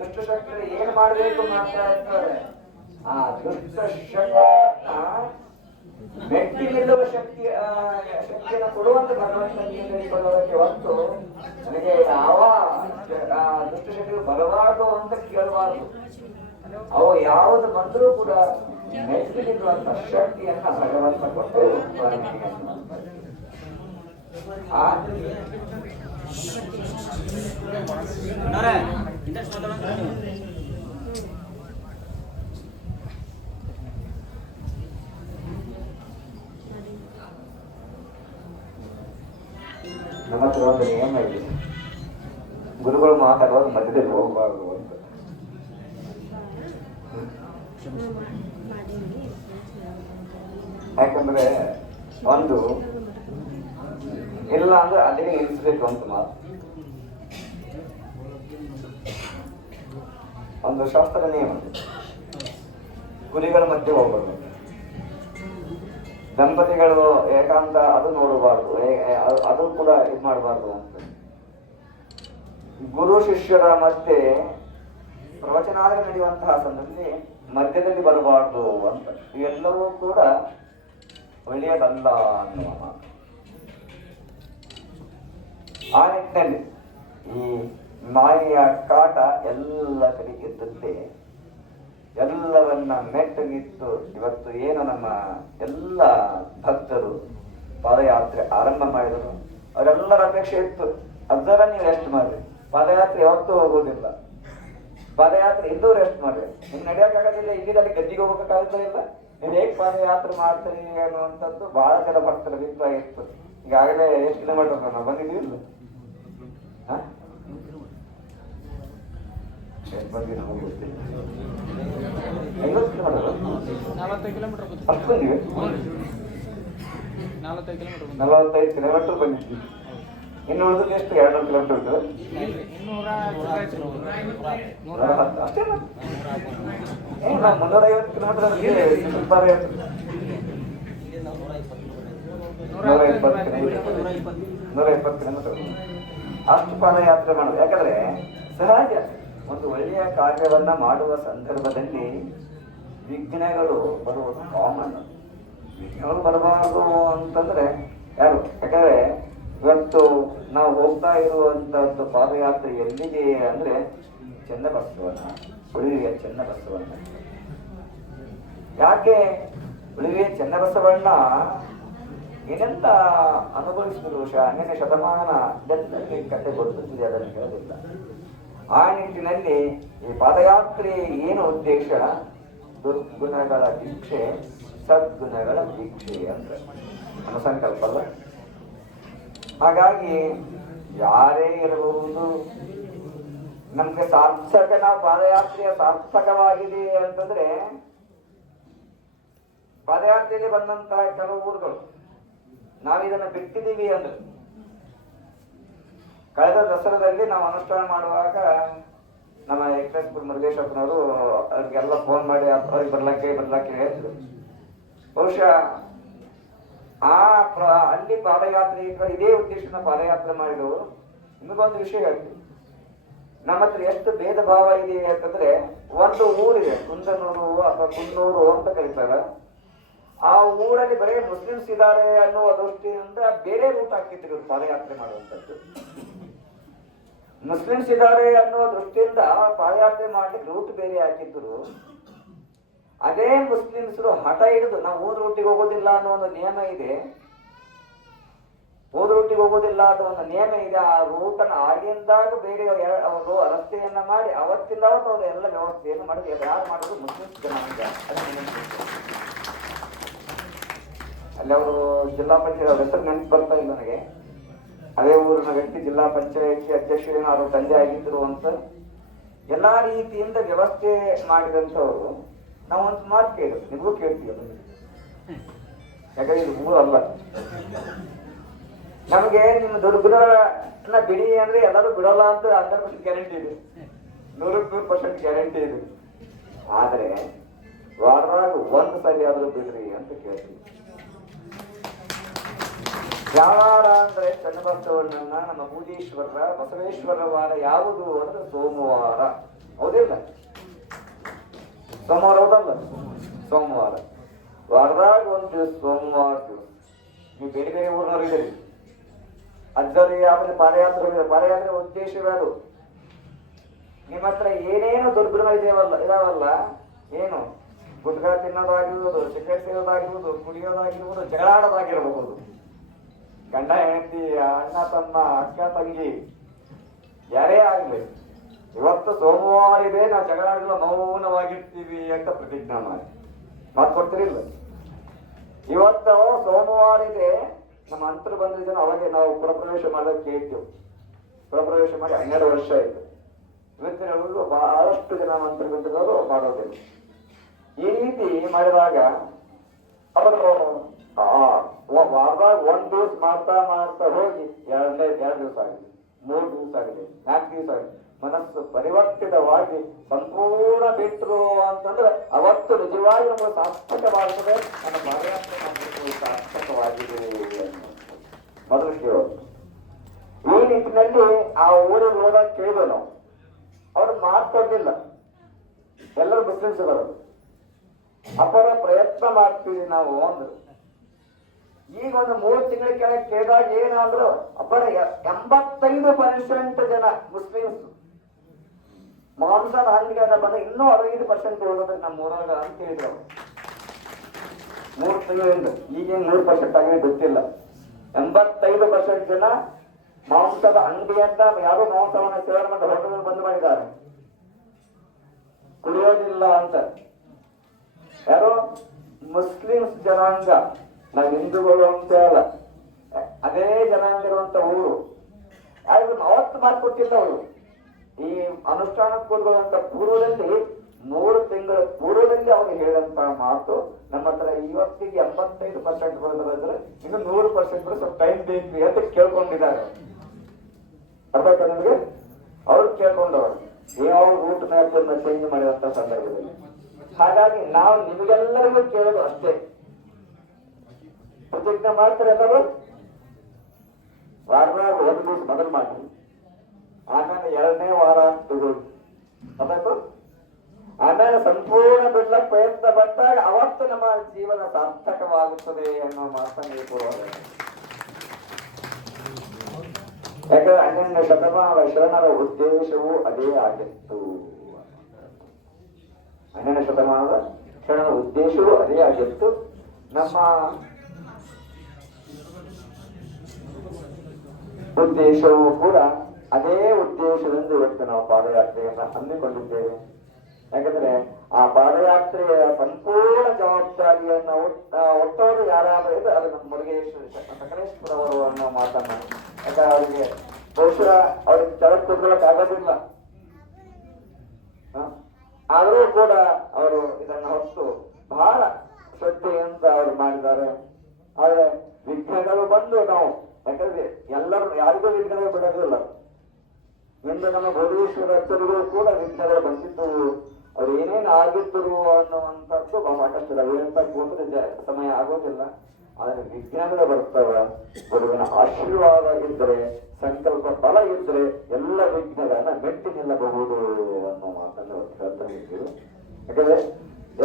ದುಷ್ಟಶಕ್ತಿಗಳು ಏನ್ ಮಾಡ್ಬೇಕು ಮಾಡ್ತಾ ಇರ್ತವೆ. ಆ ದುಷ್ಟಶಕ್ತಿಯನ್ನ ಮೆಟ್ಟಿ ನಿಲ್ಲುವ ಶಕ್ತಿಯನ್ನು ಕೊಡುವಂತ ಭಗವಂತನಿಗೆ ಹೇಳಿಕೊಳ್ಳುವುದಕ್ಕೆ ಹೊತ್ತು ನನಗೆ ಯಾವ ದುಷ್ಟಶಕ್ತಿಗಳು ಬರಬಾರದು ಅಂತ ಕೇಳಬಾರದು. ಅವು ಯಾವುದು ಬಂದರೂ ಕೂಡ ಮೆಟ್ಟಿ ನಿಲ್ಲುವಂತ ಶಕ್ತಿಯನ್ನ ಭಗವಂತ ಕೊಟ್ಟು ನಮ್ಮ ಹತ್ರ ಒಂದು ನಿಯಮ ಇದೆ, ಗುರುಗಳು ಮಾತಾಡುವಾಗ ಮಧ್ಯದಲ್ಲಿ ಹೋಗಬಾರ್ದು ಅಂತ. ಯಾಕಂದ್ರೆ ಒಂದು ಇಲ್ಲ ಅಂದ್ರೆ ಅಲ್ಲಿಗೆ ನಿಲ್ಲಿಸ್ಬೇಕು ಅಂತ ಮಾತು. ಒಂದು ಶಾಸ್ತ್ರ ನಿಯಮ, ಗುರಿಗಳ ಮಧ್ಯೆ ಹೋಗ್ಬಾರ್ದು. ದಂಪತಿಗಳು ಏಕಾಂತ ಅದು ನೋಡಬಾರ್ದು, ಅದು ಕೂಡ ಇದು ಮಾಡಬಾರ್ದು ಅಂತ. ಗುರು ಶಿಷ್ಯರ ಮಧ್ಯೆ ಪ್ರವಚನಾದರೆ ನಡೆಯುವಂತಹ ಸಂದರ್ಭದಲ್ಲಿ ಮಧ್ಯದಲ್ಲಿ ಬರಬಾರ್ದು ಅಂತ. ಇವೆಲ್ಲವೂ ಕೂಡ ಒಳ್ಳೆಯದಲ್ಲ ಅನ್ನುವ ಮಾತು. ಆ ನಿಟ್ಟಿನಲ್ಲಿ ಈ ಮಾಯೆಯ ಕಾಟ ಎಲ್ಲ ಕಡೆ ಇದ್ದಂತೆ ಎಲ್ಲವನ್ನ ಮೆಟ್ಟಗಿತ್ತು. ಇವತ್ತು ಏನು ನಮ್ಮ ಎಲ್ಲ ಭಕ್ತರು ಪಾದಯಾತ್ರೆ ಆರಂಭ ಮಾಡಿದರು, ಅವರೆಲ್ಲರ ಅಪೇಕ್ಷೆ ಇತ್ತು, ಅದರ ನೀವು ರೆಸ್ಟ್ ಮಾಡ್ರಿ. ಪಾದಯಾತ್ರೆ ಯಾವತ್ತೂ ಹೋಗೋದಿಲ್ಲ, ಪಾದಯಾತ್ರೆ ಇಲ್ಲೂ ರೆಸ್ಟ್ ಮಾಡ್ರಿ. ನಿಮ್ಗೆ ನಡೆಯೋಕ್ಕಾಗೋದಿಲ್ಲ, ಇಲ್ಲಿದಲ್ಲಿ ಗದ್ದಿಗೆ ಹೋಗೋಕ್ಕಾಗೋದಿಲ್ಲ, ನೀವು ಹೇಗೆ ಪಾದಯಾತ್ರೆ ಮಾಡ್ತೀರಿ ಅನ್ನುವಂಥದ್ದು ಬಹಳ ಜನ ಭಕ್ತರ ಅಭಿಪ್ರಾಯ ಇತ್ತು. ಈಗಾಗಲೇ ಎಷ್ಟು ಕಿಲೋಮೀಟರ್ ನಾವು ಬಂದಿದ್ದೀವಿ ಇಲ್ಲ ನಲವತ್ತೈದು ಕಿಲೋಮೀಟರ್ ಬಂದಿದ್ವಿ. ಇನ್ನು ಉಳಿದ ಎಷ್ಟು 200 ಕಿಲೋಮೀಟರ್ ಉಂಟು ಅಷ್ಟೇ. 350 ಕಿಲೋಮೀಟರ್ 120 ಕಿಲೋಮೀಟರ್ ಅಷ್ಟು ಪಾದಯಾತ್ರೆ ಮಾಡೋದು. ಯಾಕಂದ್ರೆ ಸಹಜ, ಒಂದು ಒಳ್ಳೆಯ ಕಾರ್ಯವನ್ನ ಮಾಡುವ ಸಂದರ್ಭದಲ್ಲಿ ವಿಘ್ನಗಳು ಬರುವುದು ಕಾಮನ್. ವಿಘ್ನಗಳು ಬರಬಾರದು ಅಂತಂದ್ರೆ ಯಾರು? ಯಾಕಂದ್ರೆ ಇವತ್ತು ನಾವು ಹೋಗ್ತಾ ಇರುವಂತಹದ್ದು ಪಾದಯಾತ್ರೆ ಎಲ್ಲಿಗೆ ಅಂದ್ರೆ ಚನ್ನಬಸವನ, ಉಳಿವಿಯ ಚನ್ನಬಸವಣ್ಣ. ಯಾಕೆ ಉಳಿವಿಯ ಚನ್ನಬಸವಣ್ಣ ಏನೆಲ್ಲ ಅನುಭವಿಸಿದ್ರು, ಹನ್ನೆರಡನೇ ಶತಮಾನ ಜನರಿಗೆ ಕತೆ ಗೊತ್ತಿದೆ, ಅದನ್ನು ಹೇಳೋದಿಲ್ಲ. ಆ ನಿಟ್ಟಿನಲ್ಲಿ ಈ ಪಾದಯಾತ್ರೆ ಏನು ಉದ್ದೇಶ? ದುರ್ಗುಣಗಳ ದೀಕ್ಷೆ, ಸದ್ಗುಣಗಳ ದೀಕ್ಷೆ ಅಂತ ನಮ್ಮ ಸಂಕಲ್ಪ ಅಲ್ಲ. ಹಾಗಾಗಿ ಯಾರೇ ಇರಬಹುದು, ನಮ್ಗೆ ಸಾರ್ಥಕ, ನಾವು ಪಾದಯಾತ್ರೆಯ ಸಾರ್ಥಕವಾಗಿದೆ ಅಂತಂದ್ರೆ ಪಾದಯಾತ್ರೆಯಲ್ಲಿ ಬಂದಂತಹ ಕೆಲವು ಊರುಗಳು ನಾವಿದನ್ನು ಬಿಟ್ಟಿದ್ದೀವಿ ಅಂದ್ರೆ. ಕಳೆದ ದಸರಾದಲ್ಲಿ ನಾವು ಅನುಷ್ಠಾನ ಮಾಡುವಾಗ ನಮ್ಮ ಎಕ್ರೇಶ್ಪುರ ಮುರುಗೇಶಪ್ಪನವರು ಅವ್ರಿಗೆಲ್ಲ ಫೋನ್ ಮಾಡಿ ಅವ್ರಿಗೆ ಬರ್ಲಕ್ಕೆ ಹೇಳಿದ್ರು. ಬಹುಶಃ ಅಲ್ಲಿ ಪಾದಯಾತ್ರೆ ಇದೇ ಉದ್ದೇಶನ ಪಾದಯಾತ್ರೆ ಮಾಡಿದವರು. ನಿಮಗೊಂದು ವಿಷಯ ಹೇಳ್ತೀವಿ, ನಮ್ಮ ಹತ್ರ ಎಷ್ಟು ಭೇದ ಭಾವ ಇದೆ ಅಂತಂದ್ರೆ, ಒಂದು ಊರಿದೆ ಕುಂದನೂರು ಅಥವಾ ಕುನ್ನೂರು ಅಂತ ಕರೀತಾರೆ. ಆ ಊರಲ್ಲಿ ಬರೀ ಮುಸ್ಲಿಮ್ಸ್ ಇದ್ದಾರೆ ಅನ್ನುವ ದೃಷ್ಟಿಯಿಂದ ಬೇರೆ ರೂಟ್ ಹಾಕಿದ್ರು ಪಾದಯಾತ್ರೆ ಮಾಡುವಂಥದ್ದು. ಮುಸ್ಲಿಮ್ಸ್ ಇದ್ದಾರೆ ಅನ್ನುವ ದೃಷ್ಟಿಯಿಂದ ಪಾದಯಾತ್ರೆ ಮಾಡ್ಲಿಕ್ಕೆ ರೂಟ್ ಬೇರೆ ಹಾಕಿದ್ರು. ಅದೇ ಮುಸ್ಲಿಮ್ಸರು ಹಠ ಹಿಡಿದು ನಾವು ಹೋದ ರೂಟಿಗೆ ಹೋಗೋದಿಲ್ಲ ಅನ್ನೋ ಒಂದು ನಿಯಮ ಇದೆ, ಹೋದ ರೂಟಿಗೆ ಹೋಗೋದಿಲ್ಲ ಅನ್ನೋ ಒಂದು ನಿಯಮ ಇದೆ. ಆ ರೂಟನ್ನು ಆಗಿಂದಾಗ ಬೇರೆ ಅವರು ರಸ್ತೆಯನ್ನ ಮಾಡಿ ಅವತ್ತಿಂದ ಅವತ್ತು ಅವರು ಎಲ್ಲ ವ್ಯವಸ್ಥೆಯನ್ನು ಮಾಡಿದ್ರು. ಯಾರು ಮಾಡೋದು? ಮುಸ್ಲಿಮ್ಸ್ ಜನಾಂಗ. ಅಲ್ಲಿ ಅವರು ಜಿಲ್ಲಾ ಪಂಚಾಯತ್, ಅವ್ರ ಹೆಸರು ನೆನಪು ಬರ್ತಾ ಇಲ್ಲ ನನಗೆ, ಅದೇ ಊರಿನ ವ್ಯಕ್ತಿ ಜಿಲ್ಲಾ ಪಂಚಾಯತ್ ಅಧ್ಯಕ್ಷರೇನು ಅವರು ತಂದೆ ಆಗಿದ್ರು ಅಂತ. ಎಲ್ಲಾ ರೀತಿಯಿಂದ ವ್ಯವಸ್ಥೆ ಮಾಡಿದಂಥವ್ರು. ನಾವು ಒಂದು ಮಾತು ಕೇಳಿದ್ರು, ನಿಮಗೂ ಕೇಳ್ತೀವಿ, ಯಾಕಂದ್ರೆ ಇದು ಊರು ಅಲ್ಲ. ನಮಗೆ ನಿಮ್ಮ ದುರ್ಗುಣನ ಬಿಡಿ ಅಂದ್ರೆ ಎಲ್ಲರೂ ಬಿಡಲ್ಲ ಅಂತ 100% ಗ್ಯಾರಂಟಿ ಇದೆ, 100% ಗ್ಯಾರಂಟಿ ಇದೆ. ಆದ್ರೆ ವಾರದಾಗ ಒಂದು ಸರಿ ಆದ್ರೂ ಬಿಡ್ರಿ ಅಂತ ಕೇಳ್ತೀವಿ. ಯಾವಾರ ಅಂದ್ರೆ ಚನ್ನಬಸವಣ್ಣನ, ನಮ್ಮ ಬೂದೀಶ್ವರರ, ಬಸವೇಶ್ವರರ ವಾರ ಯಾವುದು ಅಂದ್ರೆ ಸೋಮವಾರ. ಹೌದಿಲ್ಲ? ಸೋಮವಾರ ಹೌದಲ್ಲ? ಸೋಮವಾರ. ವಾರದಾಗ ಒಂದು ದಿವಸ ಸೋಮವಾರ ದಿವಸ. ನೀವು ಬೇರೆ ಬೇರೆ ಊರಿನವ್ರು ಇದ್ದೀರಿ, ಅಜ್ಜರಿ ಆಮೇಲೆ ಪಾದಯಾತ್ರೆ ಉದ್ದೇಶವೇ ಅದು. ನಿಮ್ಮ ಹತ್ರ ಏನೇನು ದುರ್ಗುಣ ಇದಾವಲ್ಲ, ಏನು ಗುಟ್ಕಾ ತಿನ್ನೋದಾಗಿರ್ಬೋದು, ಸಿಗರೇಟ್ ಸೇರೋದಾಗಿರ್ಬೋದು, ಕುಡಿಯೋದಾಗಿರ್ಬೋದು, ಜಗಳಾಡೋದಾಗಿರಬಹುದು, ಗಂಡ ಹೆಂಡತಿ, ಅಣ್ಣ ತಮ್ಮ, ಅಕ್ಕ ತಂಗಿ ಯಾರೇ ಆಗ್ಲಿ, ಇವತ್ತು ಸೋಮವಾರ ಇದೆ, ನಾವು ಜಗಳ ಆಡಲ್ಲ, ಮೌನವಾಗಿರ್ತೀವಿ ಅಂತ ಪ್ರತಿಜ್ಞಾ ಮಾಡಿ ಮಾತು ಕೊಡ್ತಿರಿಲ್ಲ. ಇವತ್ತು ಸೋಮವಾರ ಇದೆ, ನಮ್ಮ ಅಂತರು ಬಂದಿದ್ದೇನೆ, ಅವಾಗೆ ನಾವು ಪುರಪ್ರವೇಶ ಮಾಡೋದು ಕೇಳ್ತೀವಿ. ಪುರಪ್ರವೇಶ ಮಾಡಿ 12 ವರ್ಷ ಆಯ್ತು. ಇವತ್ತಿನ ಬಹಳಷ್ಟು ಜನ ಮಂತ್ರಿ ಬಂದಿರೋರು ಮಾಡೋದಿಲ್ಲ. ಈ ರೀತಿ ಮಾಡಿದಾಗ ಅವರು ವಾರದಾಗ 1 ದಿವಸ ಮಾಡ್ತಾ ಮಾಡ್ತಾ ಹೋಗಿ 2 ದಿವಸ ಆಗಿದೆ, 3 ದಿವಸ ಆಗಿದೆ, 4 ದಿವಸ ಆಗಿದೆ. ಮನಸ್ಸು ಪರಿವರ್ತಿತವಾಗಿ ಸಂಪೂರ್ಣ ಬಿಟ್ಟರು ಅಂತಂದ್ರೆ ಅವತ್ತು ನಿಜವಾಗಿ ನಮಗೆ ಸಾರ್ಥಕವಾಗುತ್ತದೆ, ನನ್ನ ಪಾದಯಾತ್ರೆ ಮಾಡಬೇಕು ಸಾರ್ಥಕವಾಗಿದೆ ಮೊದಲು ಕೇಳೋದು. ಈ ನಿಟ್ಟಿನಲ್ಲಿ ಆ ಊರಿಗೆ ಹೋದಾಗ ಕೇಳಿದ್ವಿ ನಾವು, ಅವ್ರು ಮಾತಾಡಲಿಲ್ಲ. ಎಲ್ಲರೂ ಮುಸ್ಲಿಮ್ಸ್ ಬರೋದು, ಅಪರ ಪ್ರಯತ್ನ ಮಾಡ್ತೀವಿ ನಾವು ಅಂದ್ರು. ಈಗ ಒಂದು 3 ತಿಂಗಳ ಕೆಳಗೆ ಕೇಳಿದಾಗ ಏನಾದ್ರು ಅಪರ 85% ಜನ ಮುಸ್ಲಿಮ್ಸ್ ಮಾಂಸದ ಅಂಗಡಿಗೆ ಬಂದ, ಇನ್ನೂ 65% ಉಳಿದ್ರೆ ನಮ್ಮ ಊರಾಗ ಅಂತ ಹೇಳಿದ್ರು. 3 ತಿಂಗಳಿಂದ ಈಗೇನು 100% ಆಗಿದೆ ಗೊತ್ತಿಲ್ಲ. 85% ಜನ ಮಾಂಸದ ಅಂಗಡಿಯನ್ನ ಯಾರು ಮಾಂಸವನ್ನ ಸೇವನೆ ಮಾಡಿ ಹೋಟೆಲ್ ಬಂದ್ ಮಾಡಿದ್ದಾರೆ, ಕುಡಿಯೋದಿಲ್ಲ ಅಂತ. ಯಾರು ಮುಸ್ಲಿಮ್ಸ್ ಜನಾಂಗ, ನಾವು ಹಿಂದೂಗಳು ಅಂತ ಅಲ್ಲ, ಅದೇ ಜನಾಂಗ ಇರುವಂತ ಊರು. ಯಾರು ಅವತ್ತು ಮಾತು ಕೊಟ್ಟಿಲ್ಲ ಅವರು. ಈ ಅನುಷ್ಠಾನಕ್ಕೆ ಕೂರುವಂತ ಪೂರ್ವದಲ್ಲಿ 3 ತಿಂಗಳ ಪೂರ್ವದಲ್ಲಿ ಅವ್ರು ಹೇಳಂತ ಮಾತು ನಮ್ಮ ಹತ್ರ ಇವತ್ತಿಗೆ 85% ಬರೋದ್ರೆ ಇನ್ನು 100% ಸ್ವಲ್ಪ ಟೈಮ್ ಬೇಕು ಅಂತ ಕೇಳ್ಕೊಂಡಿದ್ದಾರೆ. ಅರ್ಥ ಆಯ್ತಾ ನಿಮಗೆ? ಅವ್ರು ಕೇಳ್ಕೊಂಡವರು ಯಾವ ರೂಟ್ ಮ್ಯಾಪ್ ಅನ್ನ ಚೇಂಜ್ ಮಾಡಿದಂತ ಸಂದರ್ಭದಲ್ಲಿ. ಹಾಗಾಗಿ ನಾವು ನಿಮಗೆಲ್ಲರಿಗೂ ಕೇಳೋದು ಅಷ್ಟೇ, ಪ್ರತಿಜ್ಞೆ ಮಾಡ್ತಾರೆ ಎಲ್ಲರೂ. ವಾರದಾಗ 1 ದಿವಸ ಮೊದಲು ಮಾಡಿ, ಆಮೇಲೆ 2ನೇ ವಾರ ತಗೊಳ್ಳಿ, ಅದಾಯ್ತು. ಆಮೇಲೆ ಸಂಪೂರ್ಣ ಬಿಡ್ಲಕ್ಕೆ ಪ್ರಯತ್ನ ಪಟ್ಟಾಗ ಅವತ್ತು ನಮ್ಮ ಜೀವನ ಸಾರ್ಥಕವಾಗುತ್ತದೆ ಅನ್ನೋ ಮಾತನ್ನು ಕೊಡುವಾಗ. ಯಾಕಂದ್ರೆ 12ನೇ ಶತಮಾನದ ಶರಣರ ಉದ್ದೇಶವು ಅದೇ ಆಗಿತ್ತು. 12ನೇ ಶತಮಾನದ ಶರಣರ ಉದ್ದೇಶವು ಅದೇ ಆಗಿತ್ತು. ನಮ್ಮ ಉದ್ದೇಶವು ಕೂಡ ಅದೇ ಉದ್ದೇಶದಿಂದ ಇವತ್ತು ನಾವು ಪಾದಯಾತ್ರೆಯನ್ನ ಹಮ್ಮಿಕೊಂಡಿದ್ದೇವೆ. ಯಾಕಂದ್ರೆ ಆ ಪಾದಯಾತ್ರೆಯ ಸಂಪೂರ್ಣ ಜವಾಬ್ದಾರಿಯನ್ನ ಒಟ್ಟವರು ಯಾರಾದ್ರೂ ಇದೆ, ಅದು ನಮ್ಮ ಮುರುಗೇಶ್ವರ ಸಕಲೇಶ್ವರ ಅವರು ಅನ್ನೋ ಮಾತನ್ನ. ಯಾಕಂದ್ರೆ ಅವರಿಗೆ ಬಹುಶಃ ಅವ್ರಿಗೆ ಕೆಳಗೆ ಕೂತ್ಕೊಳ್ಳಕ್ ಆಗೋದಿಲ್ಲ, ಆದರೂ ಕೂಡ ಅವರು ಇದನ್ನ ಹೊತ್ತು ಬಹಳ ಶ್ರದ್ಧೆಯಿಂದ ಅವರು ಮಾಡಿದ್ದಾರೆ. ಆದ್ರೆ ವಿಘ್ನಗಳು ಬಂದು ನಾವು, ಯಾಕಂದ್ರೆ ಎಲ್ಲರೂ ಯಾರಿಗೂ ವಿಘ್ನಗಳು ಬಿಡೋದಿಲ್ಲ. ಇಂದು ನಮ್ಮ ಭೋಗೇಶ್ವರ ಅಚ್ಚರಿಗೂ ಕೂಡ ವಿಘ್ನಗಳು ಬಂದಿದ್ದು, ಅವ್ರು ಏನೇನು ಆಗಿದ್ದರು ಅನ್ನುವಂಥದ್ದು ಸಾಕಷ್ಟು ಹೇಳ್ತಾ ಕೂತ್ರೆ ಸಮಯ ಆಗೋದಿಲ್ಲ. ಆದ್ರೆ ವಿಜ್ಞಾನಗಳು ಬರ್ತವ. ಗುರುವಿನ ಆಶೀರ್ವಾದ ಇದ್ರೆ, ಸಂಕಲ್ಪ ಬಲ ಇದ್ರೆ ಎಲ್ಲ ವಿಘ್ನಗಳನ್ನ ಮೆಟ್ಟಿ ನಿಲ್ಲಬಹುದು ಅನ್ನೋ ಮಾತನ್ನು ಹೇಳ್ತಾ ಇದ್ದೀವಿ. ಯಾಕಂದ್ರೆ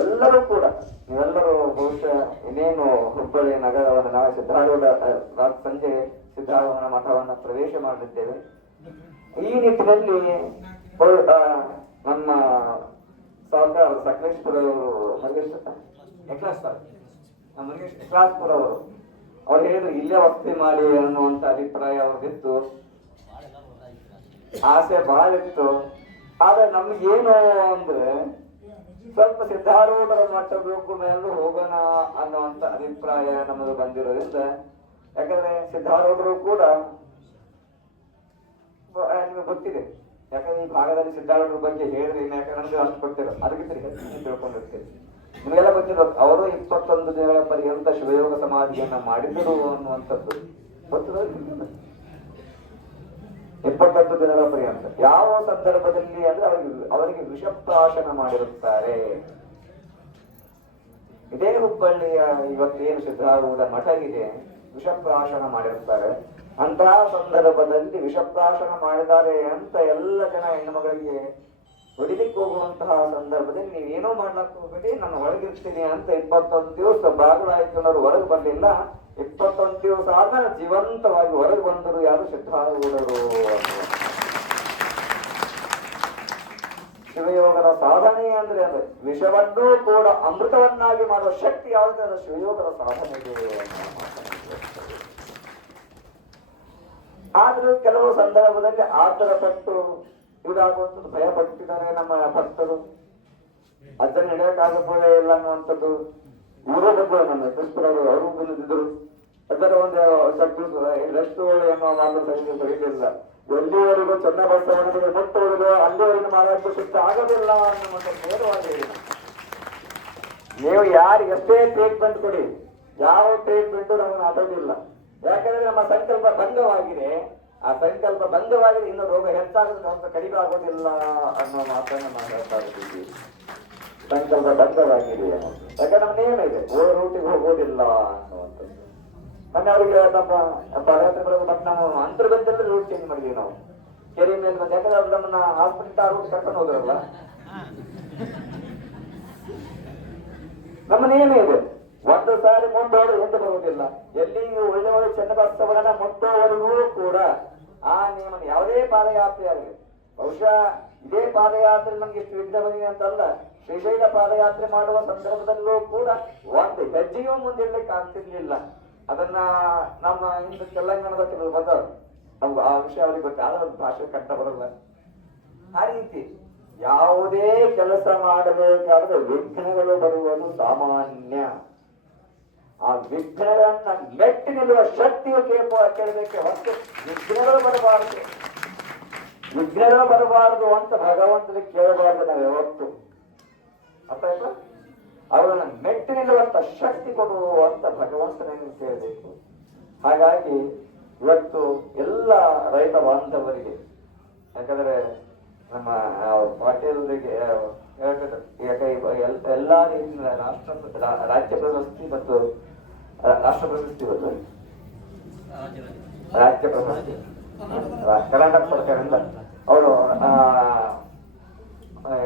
ಎಲ್ಲರೂ ಕೂಡ ನೀವೆಲ್ಲರೂ ಬಹುಶಃ ಇನ್ನೇನು ಹುಬ್ಬಳ್ಳಿ ನಗರವನ್ನು ನಾಳೆ ಸಿದ್ಧಾರೂಢ ಸಂಜೆ ಸಿದ್ಧಾರೂಢ ಮಠವನ್ನು ಪ್ರವೇಶ ಮಾಡಿದ್ದೇವೆ. ಈ ನಿಟ್ಟಿನಲ್ಲಿ ನಮ್ಮ ಸರ್ಕಾರ ಸಕಲೇಶ್ಪುರ ಎಕ್ಲಾಸ್ಪುರ ಅವರು ಅವ್ರು ಹೇಳಿದ್ರು ಇಲ್ಲೇ ವಸತಿ ಮಾಡಿ ಅನ್ನುವಂತ ಅಭಿಪ್ರಾಯ ಅವ್ರದ್ದಿತ್ತು, ಆಸೆ ಬಹಳ ಇತ್ತು. ಆದ್ರೆ ನಮ್ಗೇನು ಅಂದ್ರೆ ಸ್ವಲ್ಪ ಸಿದ್ಧಾರೂಢರ ಮಟ್ಟ ಬೇಕು ಮೇಲೂ ಹೋಗೋಣ ಅನ್ನುವಂತ ಅಭಿಪ್ರಾಯ ನಮಗೆ ಬಂದಿರೋದ್ರಿಂದ. ಯಾಕಂದ್ರೆ ಸಿದ್ಧಾರೂಢರು ಕೂಡ ನಿಮಗೆ ಗೊತ್ತಿದೆ, ಯಾಕಂದ್ರೆ ಈ ಭಾಗದಲ್ಲಿ ಸಿದ್ಧಾರೂಢರ ಬಗ್ಗೆ ಹೇಳಿದ್ರೆ ಯಾಕಂದ್ರೆ ನನಗೆ ಅಷ್ಟು ಗೊತ್ತಿರೋ, ಅದಕ್ಕಿಂತ ಹೆಚ್ಚು ತಿಳ್ಕೊಂಡಿರ್ತೀವಿ. ನಿಮಗೆಲ್ಲ ಗೊತ್ತಿರೋದು ಅವರು 21 ದಿನಗಳ ಪರ್ಯಂತ ಶಿವಯೋಗ ಸಮಾಧಿಯನ್ನ ಮಾಡಿದರು ಅನ್ನುವಂಥದ್ದು ಗೊತ್ತಿರೋದು. 21 ದಿನಗಳ ಪರ್ಯಂತ ಯಾವ ಸಂದರ್ಭದಲ್ಲಿ ಅಂದ್ರೆ ಅವರಿಗೆ ವಿಷಪ್ರಾಶನ ಮಾಡಿರುತ್ತಾರೆ. ಇದೇ ಹುಬ್ಬಳ್ಳಿಯ ಇವತ್ತೇನು ಸಿದ್ಧಾರೂಢ ಮಠ ಇದೆ, ವಿಷಪ್ರಾಶನ ಮಾಡಿರುತ್ತಾರೆ. ಅಂತಹ ಸಂದರ್ಭದಲ್ಲಿ ವಿಷಪ್ರಾಶನ ಮಾಡಿದ್ದಾರೆ ಅಂತ ಎಲ್ಲ ಜನ ಹೆಣ್ಣುಮಗಳಿಗೆ ಹೊಡಿಲಿಕ್ಕೆ ಹೋಗುವಂತಹ ಸಂದರ್ಭದಲ್ಲಿ ನೀವೇನೋ ಮಾಡ್ಲಕ್ಕೆ ಹೋಗ್ಬೇಡಿ, ನಾನು ಒಳಗಿರ್ತೀನಿ ಅಂತ 21 ದಿವಸ ಭಾಗವಾಯಿತು. ಅವರು ಹೊರಗೆ ಬರ್ಲಿಲ್ಲ. 21 ದಿವಸ ಆದ್ಮೇಲೆ ಜೀವಂತವಾಗಿ ಹೊರಗೆ ಬಂದರು. ಯಾರು? ಸಿದ್ಧಾರೂಢರು. ಶಿವಯೋಗದ ಸಾಧನೆ ಅಂದ್ರೆ ಅದು ವಿಷವನ್ನೂ ಕೂಡ ಅಮೃತವನ್ನಾಗಿ ಮಾಡುವ ಶಕ್ತಿ ಯಾವುದೇ ಅದು ಶಿವಯೋಗದ ಸಾಧನೆ ಇದೆ. ಆದ್ರೂ ಕೆಲವು ಸಂದರ್ಭದಲ್ಲಿ ಆತರ ಪಟ್ಟು ಇದಾಗುವಂಥದ್ದು ಭಯ ಪಟ್ಟಿದ್ದಾರೆ ನಮ್ಮ ಭಕ್ತರು. ಅದನ್ನ ನಡೆಯಕ್ಕಾಗಬಹುದೇ ಇಲ್ಲ ಅನ್ನುವಂಥದ್ದು ಇವರೇ ಬಗ್ಗೆ ನಮ್ಮ ಕ್ರಿಸ್ತರವರು ಅವರು ಬಂದಿದ್ದರು. ಅದರ ಒಂದು ರೆಸ್ಟ್ ಎನ್ನುವ ಮಾತು ಸರಿಯಿಲ್ಲ. ಎಲ್ಲಿವರೆಗೂ ಚನ್ನಬಸವನಿಗೆ ಮುಟ್ಟುವುದಿಲ್ಲ ಅಲ್ಲಿವರೆಗೂ ಮಾಡೋಕ್ಕೆ ಶಿಷ್ಟ ಆಗೋದಿಲ್ಲ ಅನ್ನುವಂಥ ನೇರವಾಗಿ ಹೇಳಿದ. ನೀವು ಯಾರು ಎಷ್ಟೇ ಟ್ರೀಟ್ಮೆಂಟ್ ಕೊಡಿ, ಯಾವ ಟ್ರೀಟ್ಮೆಂಟು ನಮಗೆ ಆಗೋದಿಲ್ಲ. ಯಾಕಂದ್ರೆ ನಮ್ಮ ಸಂಕಲ್ಪ ಭಂಗವಾಗಿದೆ. ಆ ಸಂಕಲ್ಪ ಭಂಗವಾಗಿದೆ, ಇನ್ನು ರೋಗ ಹೆಚ್ಚಾಗೋದು ಅಂತ ಕಡಿಮೆ ಆಗೋದಿಲ್ಲ ಅನ್ನೋ ಮಾತನ್ನು ನಾವು ಹೇಳ್ತಾ ಇದ್ದೀವಿ. ಸಂಕಲ್ಪ ಭಂಗವಾಗಿದೆ ಯಾಕಂದ್ರೆ ನಮ್ಮ ನೇಮ ಇದೆ, ರೂಟಿಗೆ ಹೋಗೋದಿಲ್ಲ ಅನ್ನುವಂಥದ್ದು. ಮೊನ್ನೆ ಅವರಿಗೆ ನಮ್ಮ ಪದಯಾತ್ರೆಗಳು ಮತ್ತೆ ನಾವು ಅಂತರ್ಗತದಲ್ಲಿ ರೂಟ್ ಚೇಂಜ್ ಮಾಡಿದ್ವಿ ನಾವು ಕೆರೆ ಮೇಲೆ ಬಂದು. ಯಾಕಂದ್ರೆ ಅವ್ರು ನಮ್ಮನ್ನ ಹಾಸ್ಪಿಟಲ್ ಆ ರೂಟ್ ಕರ್ಕೊಂಡು ಹೋದ್ರಲ್ಲ. ನಮ್ಮ ನೇಮ ಇದೆ, ಒಂದು ಸಾರಿ ಮುಂದೋದ್ರೆ ಎಂತ ಬರುವುದಿಲ್ಲ. ಎಲ್ಲಿ ಒಳ್ಳೆ ಒಳ್ಳೆ ಚನ್ನಬಸವನ ಮುಟ್ಟುವವರೆಗೂ ಕೂಡ ಆ ನಿಯಮ ಯಾವುದೇ ಪಾದಯಾತ್ರೆ ಆಗಲಿ. ಬಹುಶಃ ಇದೇ ಪಾದಯಾತ್ರೆ ನಮ್ಗೆ ಎಷ್ಟು ವಿಘ್ನ ಬಂದಿದೆ ಅಂತಲ್ಲ, ಶ್ರೀಶೈಲ ಪಾದಯಾತ್ರೆ ಮಾಡುವ ಸಂದರ್ಭದಲ್ಲೂ ಕೂಡ ಒಂದು ಹೆಜ್ಜೆಯೂ ಮುಂದಿಡ್ಲಿಕ್ಕೆ ಆಗ್ತಿರ್ಲಿಲ್ಲ. ಅದನ್ನ ನಮ್ಮ ಇಂದು ತೆಲಂಗಾಣದ ಕೆಲವರು ಬಂದವರು, ನಮ್ಗೆ ಆ ವಿಷಯ ಅವ್ರಿಗೆ ಗೊತ್ತೆ, ಆದ್ರೆ ಒಂದು ಭಾಷೆ ಕಂಡ ಬರಲ್ಲ. ಆ ರೀತಿ ಯಾವುದೇ ಕೆಲಸ ಮಾಡಬೇಕಾದ್ರೆ ವಿಘ್ನಗಳು ಬರುವುದು ಸಾಮಾನ್ಯ. ಆ ವಿಘ್ನಗಳನ್ನ ಮೆಟ್ಟಿ ನಿಲ್ಲುವ ಶಕ್ತಿಯು ಕೇಳಬೇಕೆ ಹೊರತು ವಿಘ್ನಗಳು ಬರಬಾರದು, ವಿಘ್ನಗಳು ಬರಬಾರದು ಅಂತ ಭಗವಂತನಿಗೆ ಕೇಳಬಾರದು ನಾವು ಯಾವತ್ತು. ಅರ್ಥ ಆಯ್ತಾ? ಅವರನ್ನ ಮೆಟ್ಟಿ ನಿಲ್ಲುವಂತ ಶಕ್ತಿ ಕೊಡುವಂತ ಭಗವಂತನನ್ನು ಕೇಳಬೇಕು. ಹಾಗಾಗಿ ಇವತ್ತು ಎಲ್ಲ ರೈತ ಬಾಂಧವರಿಗೆ, ಯಾಕಂದ್ರೆ ನಮ್ಮ ಪಾಟೀಲ್ರಿಗೆ ಎಲ್ಲಾ ರೀತಿಯ ರಾಜ್ಯ ಪ್ರಶಸ್ತಿ ಮತ್ತು ರಾಷ್ಟ್ರ ಪ್ರಶಸ್ತಿ ಬಂದು ರಾಜ್ಯ ಪ್ರಶಸ್ತಿ ಕರ್ನಾಟಕ ಸರ್ಕಾರದಿಂದ ಅವರು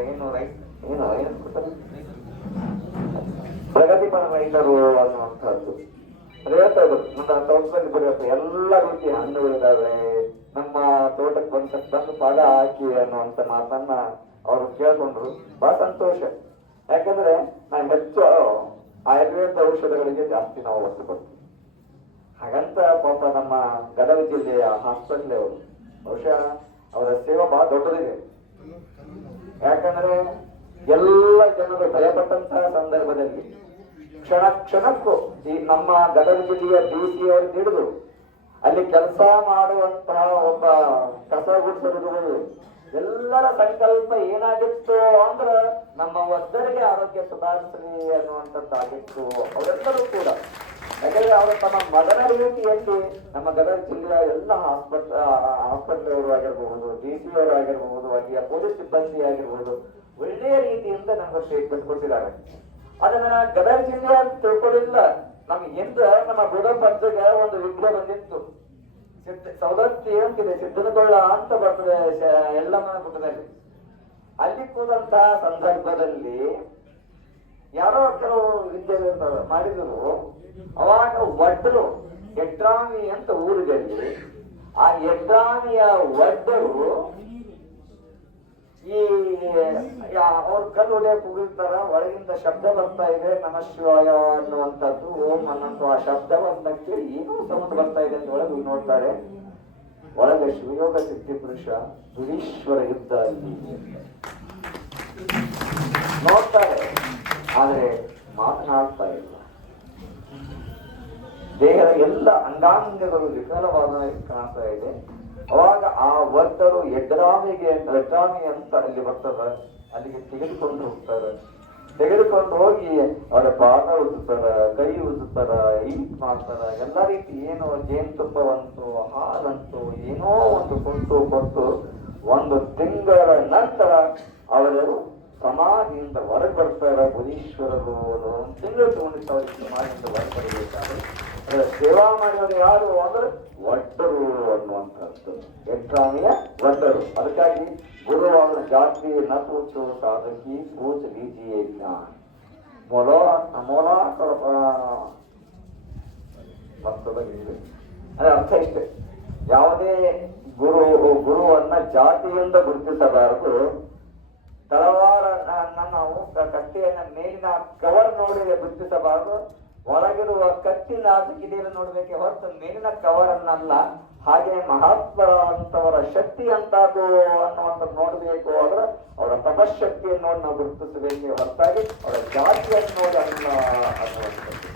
ಏನು ಕೊಡ್ತಾರೆ, ಪ್ರಗತಿಪರ ರೈತರು ಅನ್ನುವಂಥದ್ದು ಹೇಳ್ತಾ ಇದ್ರು. ನಮ್ಮ ತೋಟದಲ್ಲಿ ಬರೆಯುತ್ತೆ ಎಲ್ಲ ರೀತಿಯ ಹಣ್ಣುಗಳಿದ್ದಾವೆ, ನಮ್ಮ ತೋಟಕ್ಕೆ ಬಂದು ಫಲ ಹಾಕಿ ಅನ್ನುವಂಥ ಮಾತನ್ನ ಅವರು ಕೇಳ್ಕೊಂಡ್ರು. ಬಹಳ ಸಂತೋಷ. ಯಾಕಂದ್ರೆ ನಾವು ಹೆಚ್ಚು ಆಯುರ್ವೇದ ಔಷಧಗಳಿಗೆ ಜಾಸ್ತಿ ನಾವು ಒತ್ತು ಕೊಡ್ತೀವಿ. ಹಾಗಂತ ಪಾಪ ನಮ್ಮ ಗದಗ ಜಿಲ್ಲೆಯ ಹಾಸ್ಪಿಟ್ಲ್ ಅವರು ಬಹುಶಃ ಅವರ ಸೇವೆ ಬಹಳ ದೊಡ್ಡದಿದೆ. ಯಾಕಂದ್ರೆ ಎಲ್ಲ ಜನರು ಭಯಪಟ್ಟಂತಹ ಸಂದರ್ಭದಲ್ಲಿ ಕ್ಷಣ ಕ್ಷಣಕ್ಕೂ ಈ ನಮ್ಮ ಗದಗ ಜಿಲ್ಲೆಯ DC ಅವರು ಹಿಡಿದು ಅಲ್ಲಿ ಕೆಲಸ ಮಾಡುವಂತಹ ಒಬ್ಬ ಕಸ ಗುಡಿಸಲು ಎಲ್ಲರ ಸಂಕಲ್ಪ ಏನಾಗಿತ್ತು ಅಂದ್ರೆ ನಮ್ಮ ಒದ್ದರಿಗೆ ಆರೋಗ್ಯ ಸುಧಾರಿಸಲಿ ಅನ್ನುವಂಥದ್ದಾಗಿತ್ತು ಅವರೆಲ್ಲರೂ ಕೂಡ. ಯಾಕಂದ್ರೆ ಅವರು ತಮ್ಮ ಮಗನ ರೀತಿಯಲ್ಲಿ ನಮ್ಮ ಗದಗ ಜಿಲ್ಲೆಯ ಎಲ್ಲ ಹಾಸ್ಪಿಟಲ್ ಅವರು ಆಗಿರಬಹುದು, DC ಅವರು ಆಗಿರಬಹುದು, ಅಲ್ಲಿಯ ಪೊಲೀಸ್ ಸಿಬ್ಬಂದಿ ಆಗಿರಬಹುದು, ಒಳ್ಳೆಯ ರೀತಿಯಿಂದ ನಮ್ಗೆ ಟ್ರೀಟ್ಮೆಂಟ್ ಕೊಟ್ಟಿದ್ದಾರೆ. ಅದನ್ನ ಗದಗ ಜಿಲ್ಲೆ ಅಂತ ತಿಳ್ಕೊಳ್ಳಿಲ್ಲ. ನಮ್ಗೆ ಎಂದ್ರ ನಮ್ಮ ಬುಡ ಪಂಚಗೆ ಒಂದು ವಿಘ್ನ ಬಂದಿತ್ತು. ಸೌದತ್ತಿ ಅಂತಿದೆ, ಸಿದ್ದನಗೊಳ್ಳ ಅಂತ ಬರ್ತದೆ ಎಲ್ಲಮ್ಮನ ಗುಡ್ಡದಲ್ಲಿ. ಅಲ್ಲಿ ಕೂದಂತಹ ಸಂದರ್ಭದಲ್ಲಿ ಯಾರೋ ಕೆಲವು ವಿದ್ಯಾರ್ಥಿಗಳು ಮಾಡಿದ್ರು. ಅವಾಗ ಒಡ್ಡರು ಎಡ್ರಾಮಿ ಅಂತ ಊರಿನಲ್ಲಿ ಆ ಎಡ್ರಾಮಿಯ ಒಡ್ಡರು ಈ ಅವ್ರ ಕಲ್ಲು ಹೊಡೆಯಕ್ಕೆ ಹೋಗಿರ್ತಾರ. ಒಳಗಿಂದ ಶಬ್ದ ಬರ್ತಾ ಇದೆ, ನಮ ಶಿವಾಯ ಅನ್ನುವಂಥದ್ದು, ಓಂ ಅನ್ನೋ ಆ ಶಬ್ದ ಬಂದಕ್ಕೆ ಏನೋ ಸೌಂಡ್ ಬರ್ತಾ ಇದೆ ಅಂತ ಒಳಗೆ ನೋಡ್ತಾರೆ. ಒಳಗೆ ಶಿವಯೋಗ ಸಿದ್ಧಿ ಪುರುಷ ದುರೀಶ್ವರ ಯುದ್ಧ ನೋಡ್ತಾರೆ, ಆದ್ರೆ ಮಾತನಾಡ್ತಾ ಇಲ್ಲ. ದೇಹದ ಎಲ್ಲ ಅಂಗಾಂಗಗಳು ವಿಫಲವಾದ ಕಾಣ್ತಾ ಇದೆ. ಅವಾಗ ಆ ಒಡ್ಡರು ಎಡ್ರಾಮಿ ಅಂತ ಅಲ್ಲಿ ಬರ್ತದ, ಅಲ್ಲಿಗೆ ತೆಗೆದುಕೊಂಡು ಹೋಗ್ತಾರೆ. ತೆಗೆದುಕೊಂಡು ಹೋಗಿ ಅವರ ಪಾದ ಉಜ್ಜುತ್ತಾರ, ಕೈ ಉಜ್ಜುತ್ತಾರ, ಈಟ್ ಮಾಡ್ತಾರ. ಎಲ್ಲ ರೀತಿ ಏನೋ ಜೇನುತುಪ್ಪವಂತೂ ಹಾಲಂತೂ ಏನೋ ಒಂದು ಕೊಟ್ಟು ಒಂದು ತಿಂಗಳ ನಂತರ ಅವರು ಸಮಾಧಿಯಿಂದ ಹೊರಗೆ ಬರ್ತಾರೆ. ಬುಧೀಶ್ವರರು ಒಂದು ತಿಂಗಳು ತಗೊಂಡಿರ್ತಾರೆ ಸಮಾಧಿಯಿಂದ ಹೊರಗೆ ಬರಬೇಕಾದ್ರೆ. ಸೇವಾ ಮಾಡಿದವರು ಯಾರು ಅಂದ್ರೆ ಒಡ್ಡರು ಅನ್ನುವಂಥದ್ದು, ಎಡ್ರಾಮಿಯ ಒಡ್ಡರು. ಅದಕ್ಕಾಗಿ ಗುರುವಾದ ಜಾತಿ ನೂಚು ಸಾಧಕಿ ಪೂಜ ಲೀಜಿಯೇ ಜ್ಞಾನ ಅದೇ ಅರ್ಥ ಇಷ್ಟೇ. ಯಾವುದೇ ಗುರುವನ್ನ ಜಾತಿಯಿಂದ ಗುರುತಿಸಬಾರದು. ತಳವಾರ ನಾವು ಕಟ್ಟೆಯನ್ನ ಮೇಲಿನ ಕವರ್ ನೋಡಿ ಗುರುತಿಸಬಾರದು. ಒಳಗಿರುವ ಕತ್ತಿ ನಾಜುಕಿದೆಯನ್ನು ನೋಡ್ಬೇಕೆ ಹೊರತು ಮೇಲಿನ ಕವರ್ ಅನ್ನಲ್ಲ. ಹಾಗೆ ಮಹಾತ್ಮರಂತವರ ಶಕ್ತಿ ಅಂತದ್ದು ಅನ್ನುವಂಥದ್ದು ನೋಡ್ಬೇಕು ಅಂದ್ರೆ ಅವರ ತಪಶಕ್ತಿಯನ್ನು ನೋಡಿ ನಾವು ಗುರುತಿಸಬೇಕೆ ಹೊರತಾಗಿ ಅವರ ಜಾತಿಯನ್ನು ನೋಡಿ ಅಲ್ಲ ಅನ್ನುವಂಥದ್ದು.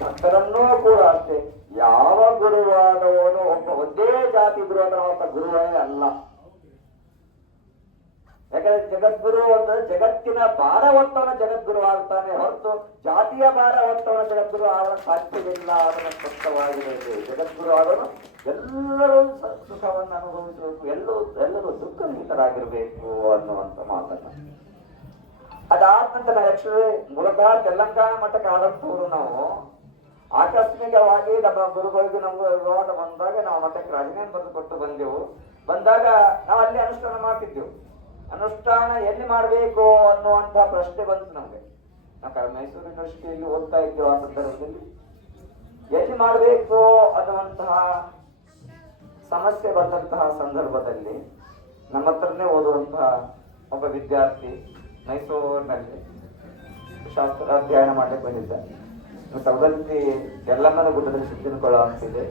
ಭಕ್ತರನ್ನೂ ಕೂಡ ಅಷ್ಟೇ, ಯಾವ ಗುರುವಾದವನು ಒಂದೇ ಜಾತಿ ಗುರು ಅನ್ನುವಂಥ ಗುರುವೇ ಅಲ್ಲ. ಯಾಕಂದ್ರೆ ಜಗದ್ಗುರು ಅಂದ್ರೆ ಜಗತ್ತಿನ ಭಾರ ಹೊತ್ತವನ ಜಗದ್ಗುರು ಆಗ್ತಾನೆ ಹೊರತು ಜಾತಿಯ ಭಾರ ಹೊತ್ತವನ ಜಗದ್ಗುರು ಆಗಲು ಸಾಧ್ಯವಿಲ್ಲ. ಅದನ್ನು ಸ್ಪಷ್ಟವಾಗಿದೆ. ಜಗದ್ಗುರು ಆಗೋನು ಎಲ್ಲರೂ ಸುಖವನ್ನು ಅನುಭವಿಸಬೇಕು, ಎಲ್ಲರೂ ದುಃಖರಹಿತರಾಗಿರ್ಬೇಕು ಅನ್ನುವಂಥ ಮಾತನ್ನ. ಅದಾದ ನಂತರ ಆಕ್ಚುಲಿ ಮೂಲತಃ ತೆಲಂಗಾಣ ಮಠಕ್ಕೆ ಆದಂಥವ್ರು ನಾವು ಆಕಸ್ಮಿಕವಾಗಿ ನಮ್ಮ ಗುರುಗಳಿಗೆ ನಮ್ಗೆ ವಿವಾದ ಬಂದಾಗ ನಾವು ಮಠಕ್ಕೆ ರಾಜೀನಾಮೆ ಬರೆದು ಕೊಟ್ಟು ಬಂದಾಗ ನಾವು ಅಲ್ಲಿ ಅನುಷ್ಠಾನ ಮಾಡ್ತಿದ್ದೆವು. ಅನುಷ್ಠಾನ ಎಲ್ಲಿ ಮಾಡಬೇಕು ಅನ್ನುವಂಥ ಪ್ರಶ್ನೆ ಬಂತು ನಮ್ಗೆ. ನಾವು ಮೈಸೂರು ಯೂನಿವರ್ಸಿಟಿಯಲ್ಲಿ ಓದ್ತಾ ಇದ್ದೇವೆ. ಆ ಸಂದರ್ಭದಲ್ಲಿ ಎಲ್ಲಿ ಮಾಡಬೇಕು ಅನ್ನುವಂತಹ ಸಮಸ್ಯೆ ಬಂದಂತಹ ಸಂದರ್ಭದಲ್ಲಿ ನಮ್ಮ ಹತ್ರನೇ ಓದುವಂತಹ ಒಬ್ಬ ವಿದ್ಯಾರ್ಥಿ ಮೈಸೂರಿನಲ್ಲಿ ಶಾಸ್ತ್ರ ಅಧ್ಯಯನ ಮಾಡಲಿಕ್ಕೆ ಬಂದಿದ್ದ. ಸವದತ್ತಿ ಯಲ್ಲಮ್ಮನ ಗುಡ್ಡದಲ್ಲಿ ಸುತ್ತಿನಕೊಳ್ಳ ಆಗ್ತಿದೆ,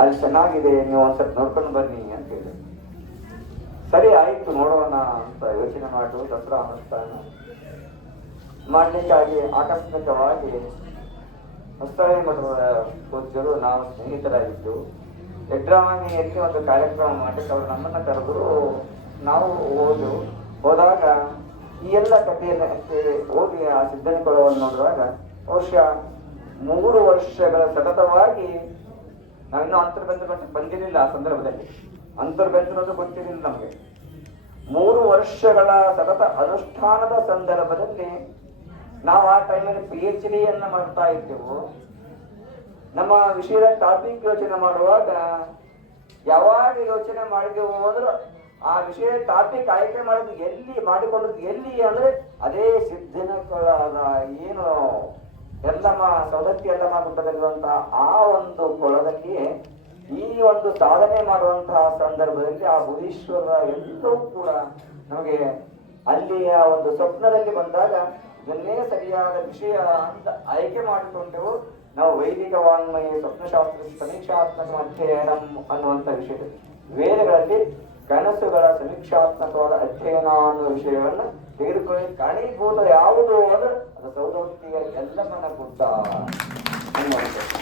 ಅಲ್ಲಿ ಚೆನ್ನಾಗಿದೆ, ನೀವು ಒಂದ್ಸಲ ನೋಡ್ಕೊಂಡು ಬನ್ನಿ ಅಂತ ಹೇಳಿದ್ರು. ಸರಿ ಆಯ್ತು ನೋಡೋಣ ಅಂತ ಯೋಚನೆ ಮಾಡು. ದಸರಾ ಅನುಷ್ಠಾನ ಮಾಡ್ಲಿಕ್ಕಾಗಿ ಆಕಸ್ಮಿಕವಾಗಿ ಹೊಸಳ್ಳಿ ಮಠದ ಪೂಜ್ಯರು ನಾವು ಸ್ನೇಹಿತರಾಗಿದ್ದು ಯಡ್ರಾಮಣಿಯಲ್ಲಿ ಒಂದು ಕಾರ್ಯಕ್ರಮ ಮಾಡಲಿಕ್ಕೆ ಅವರು ನಮ್ಮನ್ನ ಕರೆದ್ರು. ನಾವು ಹೋದಾಗ ಈ ಎಲ್ಲ ಕಥೆಯನ್ನು ಹೋಗಿ ಆ ಸಿದ್ಧನಿಕೊಳ್ಳವನ್ನು ನೋಡುವಾಗ ಬಹುಶಃ 3 ವರ್ಷಗಳ ಸತತವಾಗಿ ನಾವಿನ್ನೂ ಅಂತರ್ಬಂಧ ಬಂದಿರಲಿಲ್ಲ. ಆ ಸಂದರ್ಭದಲ್ಲಿ ಅಂತರ್ಬಂಧನದ್ದು ಗೊತ್ತಿರಲಿಲ್ಲ ನಮಗೆ. 3 ವರ್ಷಗಳ ಸತತ ಅನುಷ್ಠಾನದ ಸಂದರ್ಭದಲ್ಲಿ ನಾವು ಆ ಟೈಮಲ್ಲಿ PhD ಮಾಡ್ತಾ ಇದ್ದೆವು. ನಮ್ಮ ವಿಷಯದ ಟಾಪಿಕ್ ಯೋಚನೆ ಮಾಡುವಾಗ ಯಾವಾಗ ಯೋಚನೆ ಮಾಡಿದೆವು ಅಂದ್ರೆ ಆ ವಿಷಯ ಟಾಪಿಕ್ ಆಯ್ಕೆ ಮಾಡಿಕೊಂಡದ್ದು ಎಲ್ಲಿ ಅಂದ್ರೆ ಅದೇ ಸಿದ್ಧನಕೊಳದ ಏನು ಎಲ್ಲಮ್ಮ ಸವದತ್ತಿ ಯಲ್ಲಮ್ಮ ಗುಡ್ಡದಲ್ಲಿರುವಂತಹ ಆ ಒಂದು ಕೊಳದಲ್ಲಿ ಈ ಒಂದು ಸಾಧನೆ ಮಾಡುವಂತಹ ಸಂದರ್ಭದಲ್ಲಿ ಆ ಬುಧೀಶ್ವರ ಎಲ್ಲವೂ ಕೂಡ ನಮಗೆ ಅಲ್ಲಿಯ ಒಂದು ಸ್ವಪ್ನದಲ್ಲಿ ಬಂದಾಗ ಇದನ್ನೇ ಸರಿಯಾದ ವಿಷಯ ಅಂತ ಆಯ್ಕೆ ಮಾಡಿಕೊಂಡೆವು. ನಾವು ವೈದಿಕ ವಾಂಗ್ಮಯ ಸ್ವಪ್ನಶಾಸ್ತ್ರ ಸಮೀಕ್ಷಾತ್ಮಕ ಅಧ್ಯಯನ ಅನ್ನುವಂಥ ವಿಷಯದಲ್ಲಿ ವೇದಗಳಲ್ಲಿ ಕನಸುಗಳ ಸಮೀಕ್ಷಾತ್ಮಕವಾದ ಅಧ್ಯಯನ ಅನ್ನುವ ವಿಷಯವನ್ನು ತೆಗೆದುಕೊಳ್ಳಿ. ಕಾರಣೀಭೂತ ಯಾವುದು ಅಂದ್ರೆ ಅದು ಸೌದತ್ತಿಯ ಯಲ್ಲಮ್ಮನ ಗುಡ್ಡ ಅನ್ನುವಂಥದ್ದು.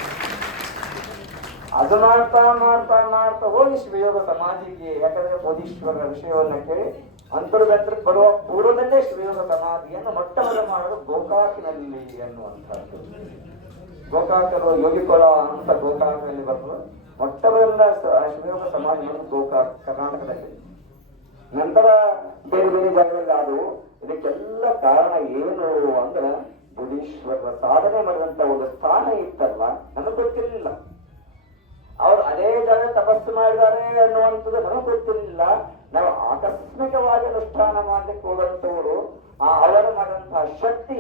ಅದು ಮಾಡ್ತಾ ಹೋಗಿ ಶಿವಯೋಗ ಸಮಾಧಿಗೆ, ಯಾಕಂದ್ರೆ ಬೋಧೀಶ್ವರರ ವಿಷಯವನ್ನ ಕೇಳಿ ಅಂತರ್ಗತಕ್ಕೆ ಬರುವ ಪೂರ್ವದಲ್ಲೇ ಶಿವಯೋಗ ಸಮಾಧಿಯನ್ನು ಮೊಟ್ಟಮೊದಲು ಮಾಡೋದು ಗೋಕಾಕಿನಲ್ಲಿ ಅನ್ನುವಂಥದ್ದು. ಗೋಕಾಕರು ಯೋಗಿಕೊಳ ಅಂತ ಗೋಕಾಕದಲ್ಲಿ ಬರ್ತದೆ. ಮೊಟ್ಟಮೊದಲ ಶಿವಯೋಗ ಸಮಾಧಿ ಮಾಡೋದು ಗೋಕಾಕ್ ಕರ್ನಾಟಕದಲ್ಲಿ. ನಂತರ ಬೇರೆ ಬೇರೆ ಜಾಗದಲ್ಲಿ ಆದವು. ಇದಕ್ಕೆಲ್ಲ ಕಾರಣ ಏನು ಅಂದ್ರೆ ಬುಧೀಶ್ವರರ ಸಾಧನೆ ಮಾಡಿದಂತ ಒಂದು ಸ್ಥಾನ ಇತ್ತಲ್ಲ, ನನಗೆ ಗೊತ್ತಿರಲಿಲ್ಲ. ಅವರು ಅದೇ ಜಾಗ ತಪಸ್ಸು ಮಾಡಿದ್ದಾರೆ ಅನ್ನುವಂಥದ್ದು ನನಗೆ ಗೊತ್ತಿರಲಿಲ್ಲ. ನಾವು ಆಕಸ್ಮಿಕವಾಗಿ ಅನುಷ್ಠಾನ ಮಾಡ್ಲಿಕ್ಕೆ ಹೋದಂಥವರು ಅವರು ಮಾಡಿದಂತಹ ಶಕ್ತಿ